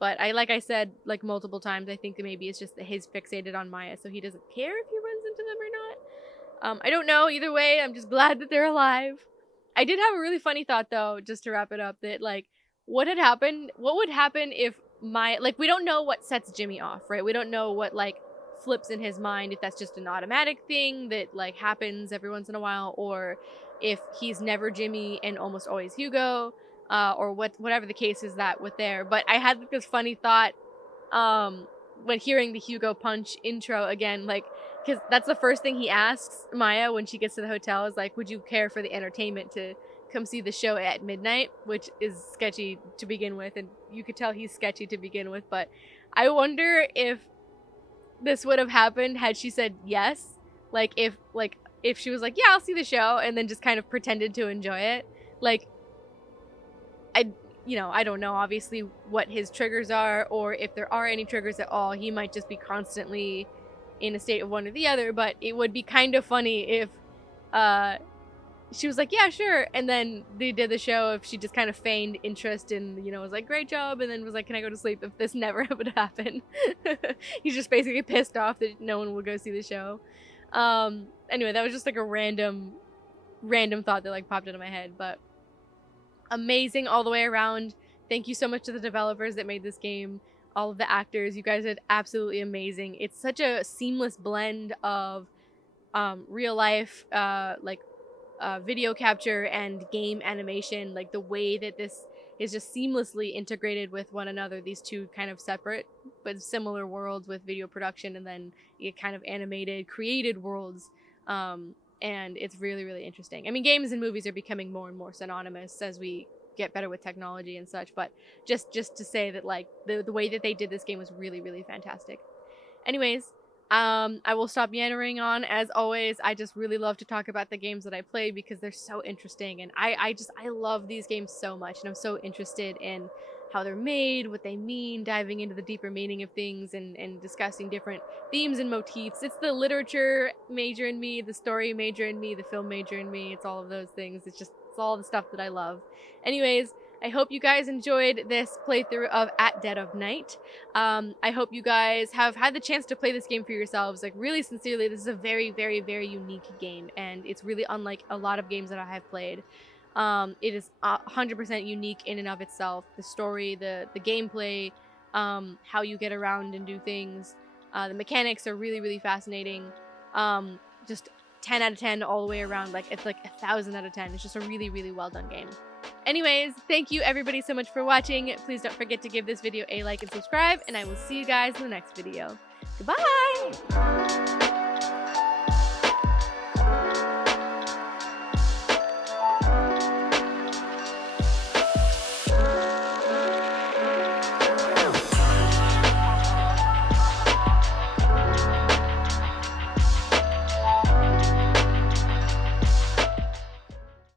but like I said, like, multiple times, I think that maybe it's just that he's fixated on Maya, so he doesn't care if he runs into them or not. I don't know. Either way, I'm just glad that they're alive. I did have a really funny thought, though, just to wrap it up, that, like, what would happen if like, we don't know what sets Jimmy off, right? We don't know what, like, flips in his mind, if that's just an automatic thing that, like, happens every once in a while, or if he's never Jimmy and almost always Hugo, or whatever the case is that with there. But I had this funny thought when hearing the Hugo Punch intro again, like, because that's the first thing he asks Maya when she gets to the hotel, is like, would you care for the entertainment to come see the show at midnight, which is sketchy to begin with, and you could tell he's sketchy to begin with. But I wonder if this would have happened had she said yes, like, if she was like, yeah, I'll see the show, and then just kind of pretended to enjoy it. Like, you know, I don't know obviously what his triggers are, or if there are any triggers at all. He might just be constantly in a state of one or the other, but it would be kind of funny if she was like, yeah, sure, and then they did the show if she just kind of feigned interest and, you know, was like, great job, and then was like, can I go to sleep, if this never would happen. He's just basically pissed off that no one will go see the show. Anyway, that was just like a random thought that like popped into my head, but amazing all the way around. Thank you so much to the developers that made this game, all of the actors. You guys did absolutely amazing. It's such a seamless blend of real life video capture and game animation. Like the way that this is just seamlessly integrated with one another, these two kind of separate but similar worlds with video production, and then it kind of animated created worlds. And it's really, really interesting. I mean, games and movies are becoming more and more synonymous as we get better with technology and such, but just to say that like the way that they did this game was really, really fantastic. Anyways, I will stop yammering on. As always, I just really love to talk about the games that I play because they're so interesting, and I love these games so much, and I'm so interested in how they're made, what they mean, diving into the deeper meaning of things, and discussing different themes and motifs. It's the literature major in me, the story major in me, the film major in me. It's all of those things. It's all the stuff that I love. Anyways, I hope you guys enjoyed this playthrough of At Dead of Night. I hope you guys have had the chance to play this game for yourselves. Like, really sincerely, this is a very, very, very unique game, and it's really unlike a lot of games that I have played. It is 100% unique in and of itself. The story, the gameplay, how you get around and do things. The mechanics are really, really fascinating. Just 10 out of 10 all the way around. Like, it's like 1,000 out of 10. It's just a really, really well done game. Anyways, thank you everybody so much for watching. Please don't forget to give this video a like and subscribe, and I will see you guys in the next video. Goodbye!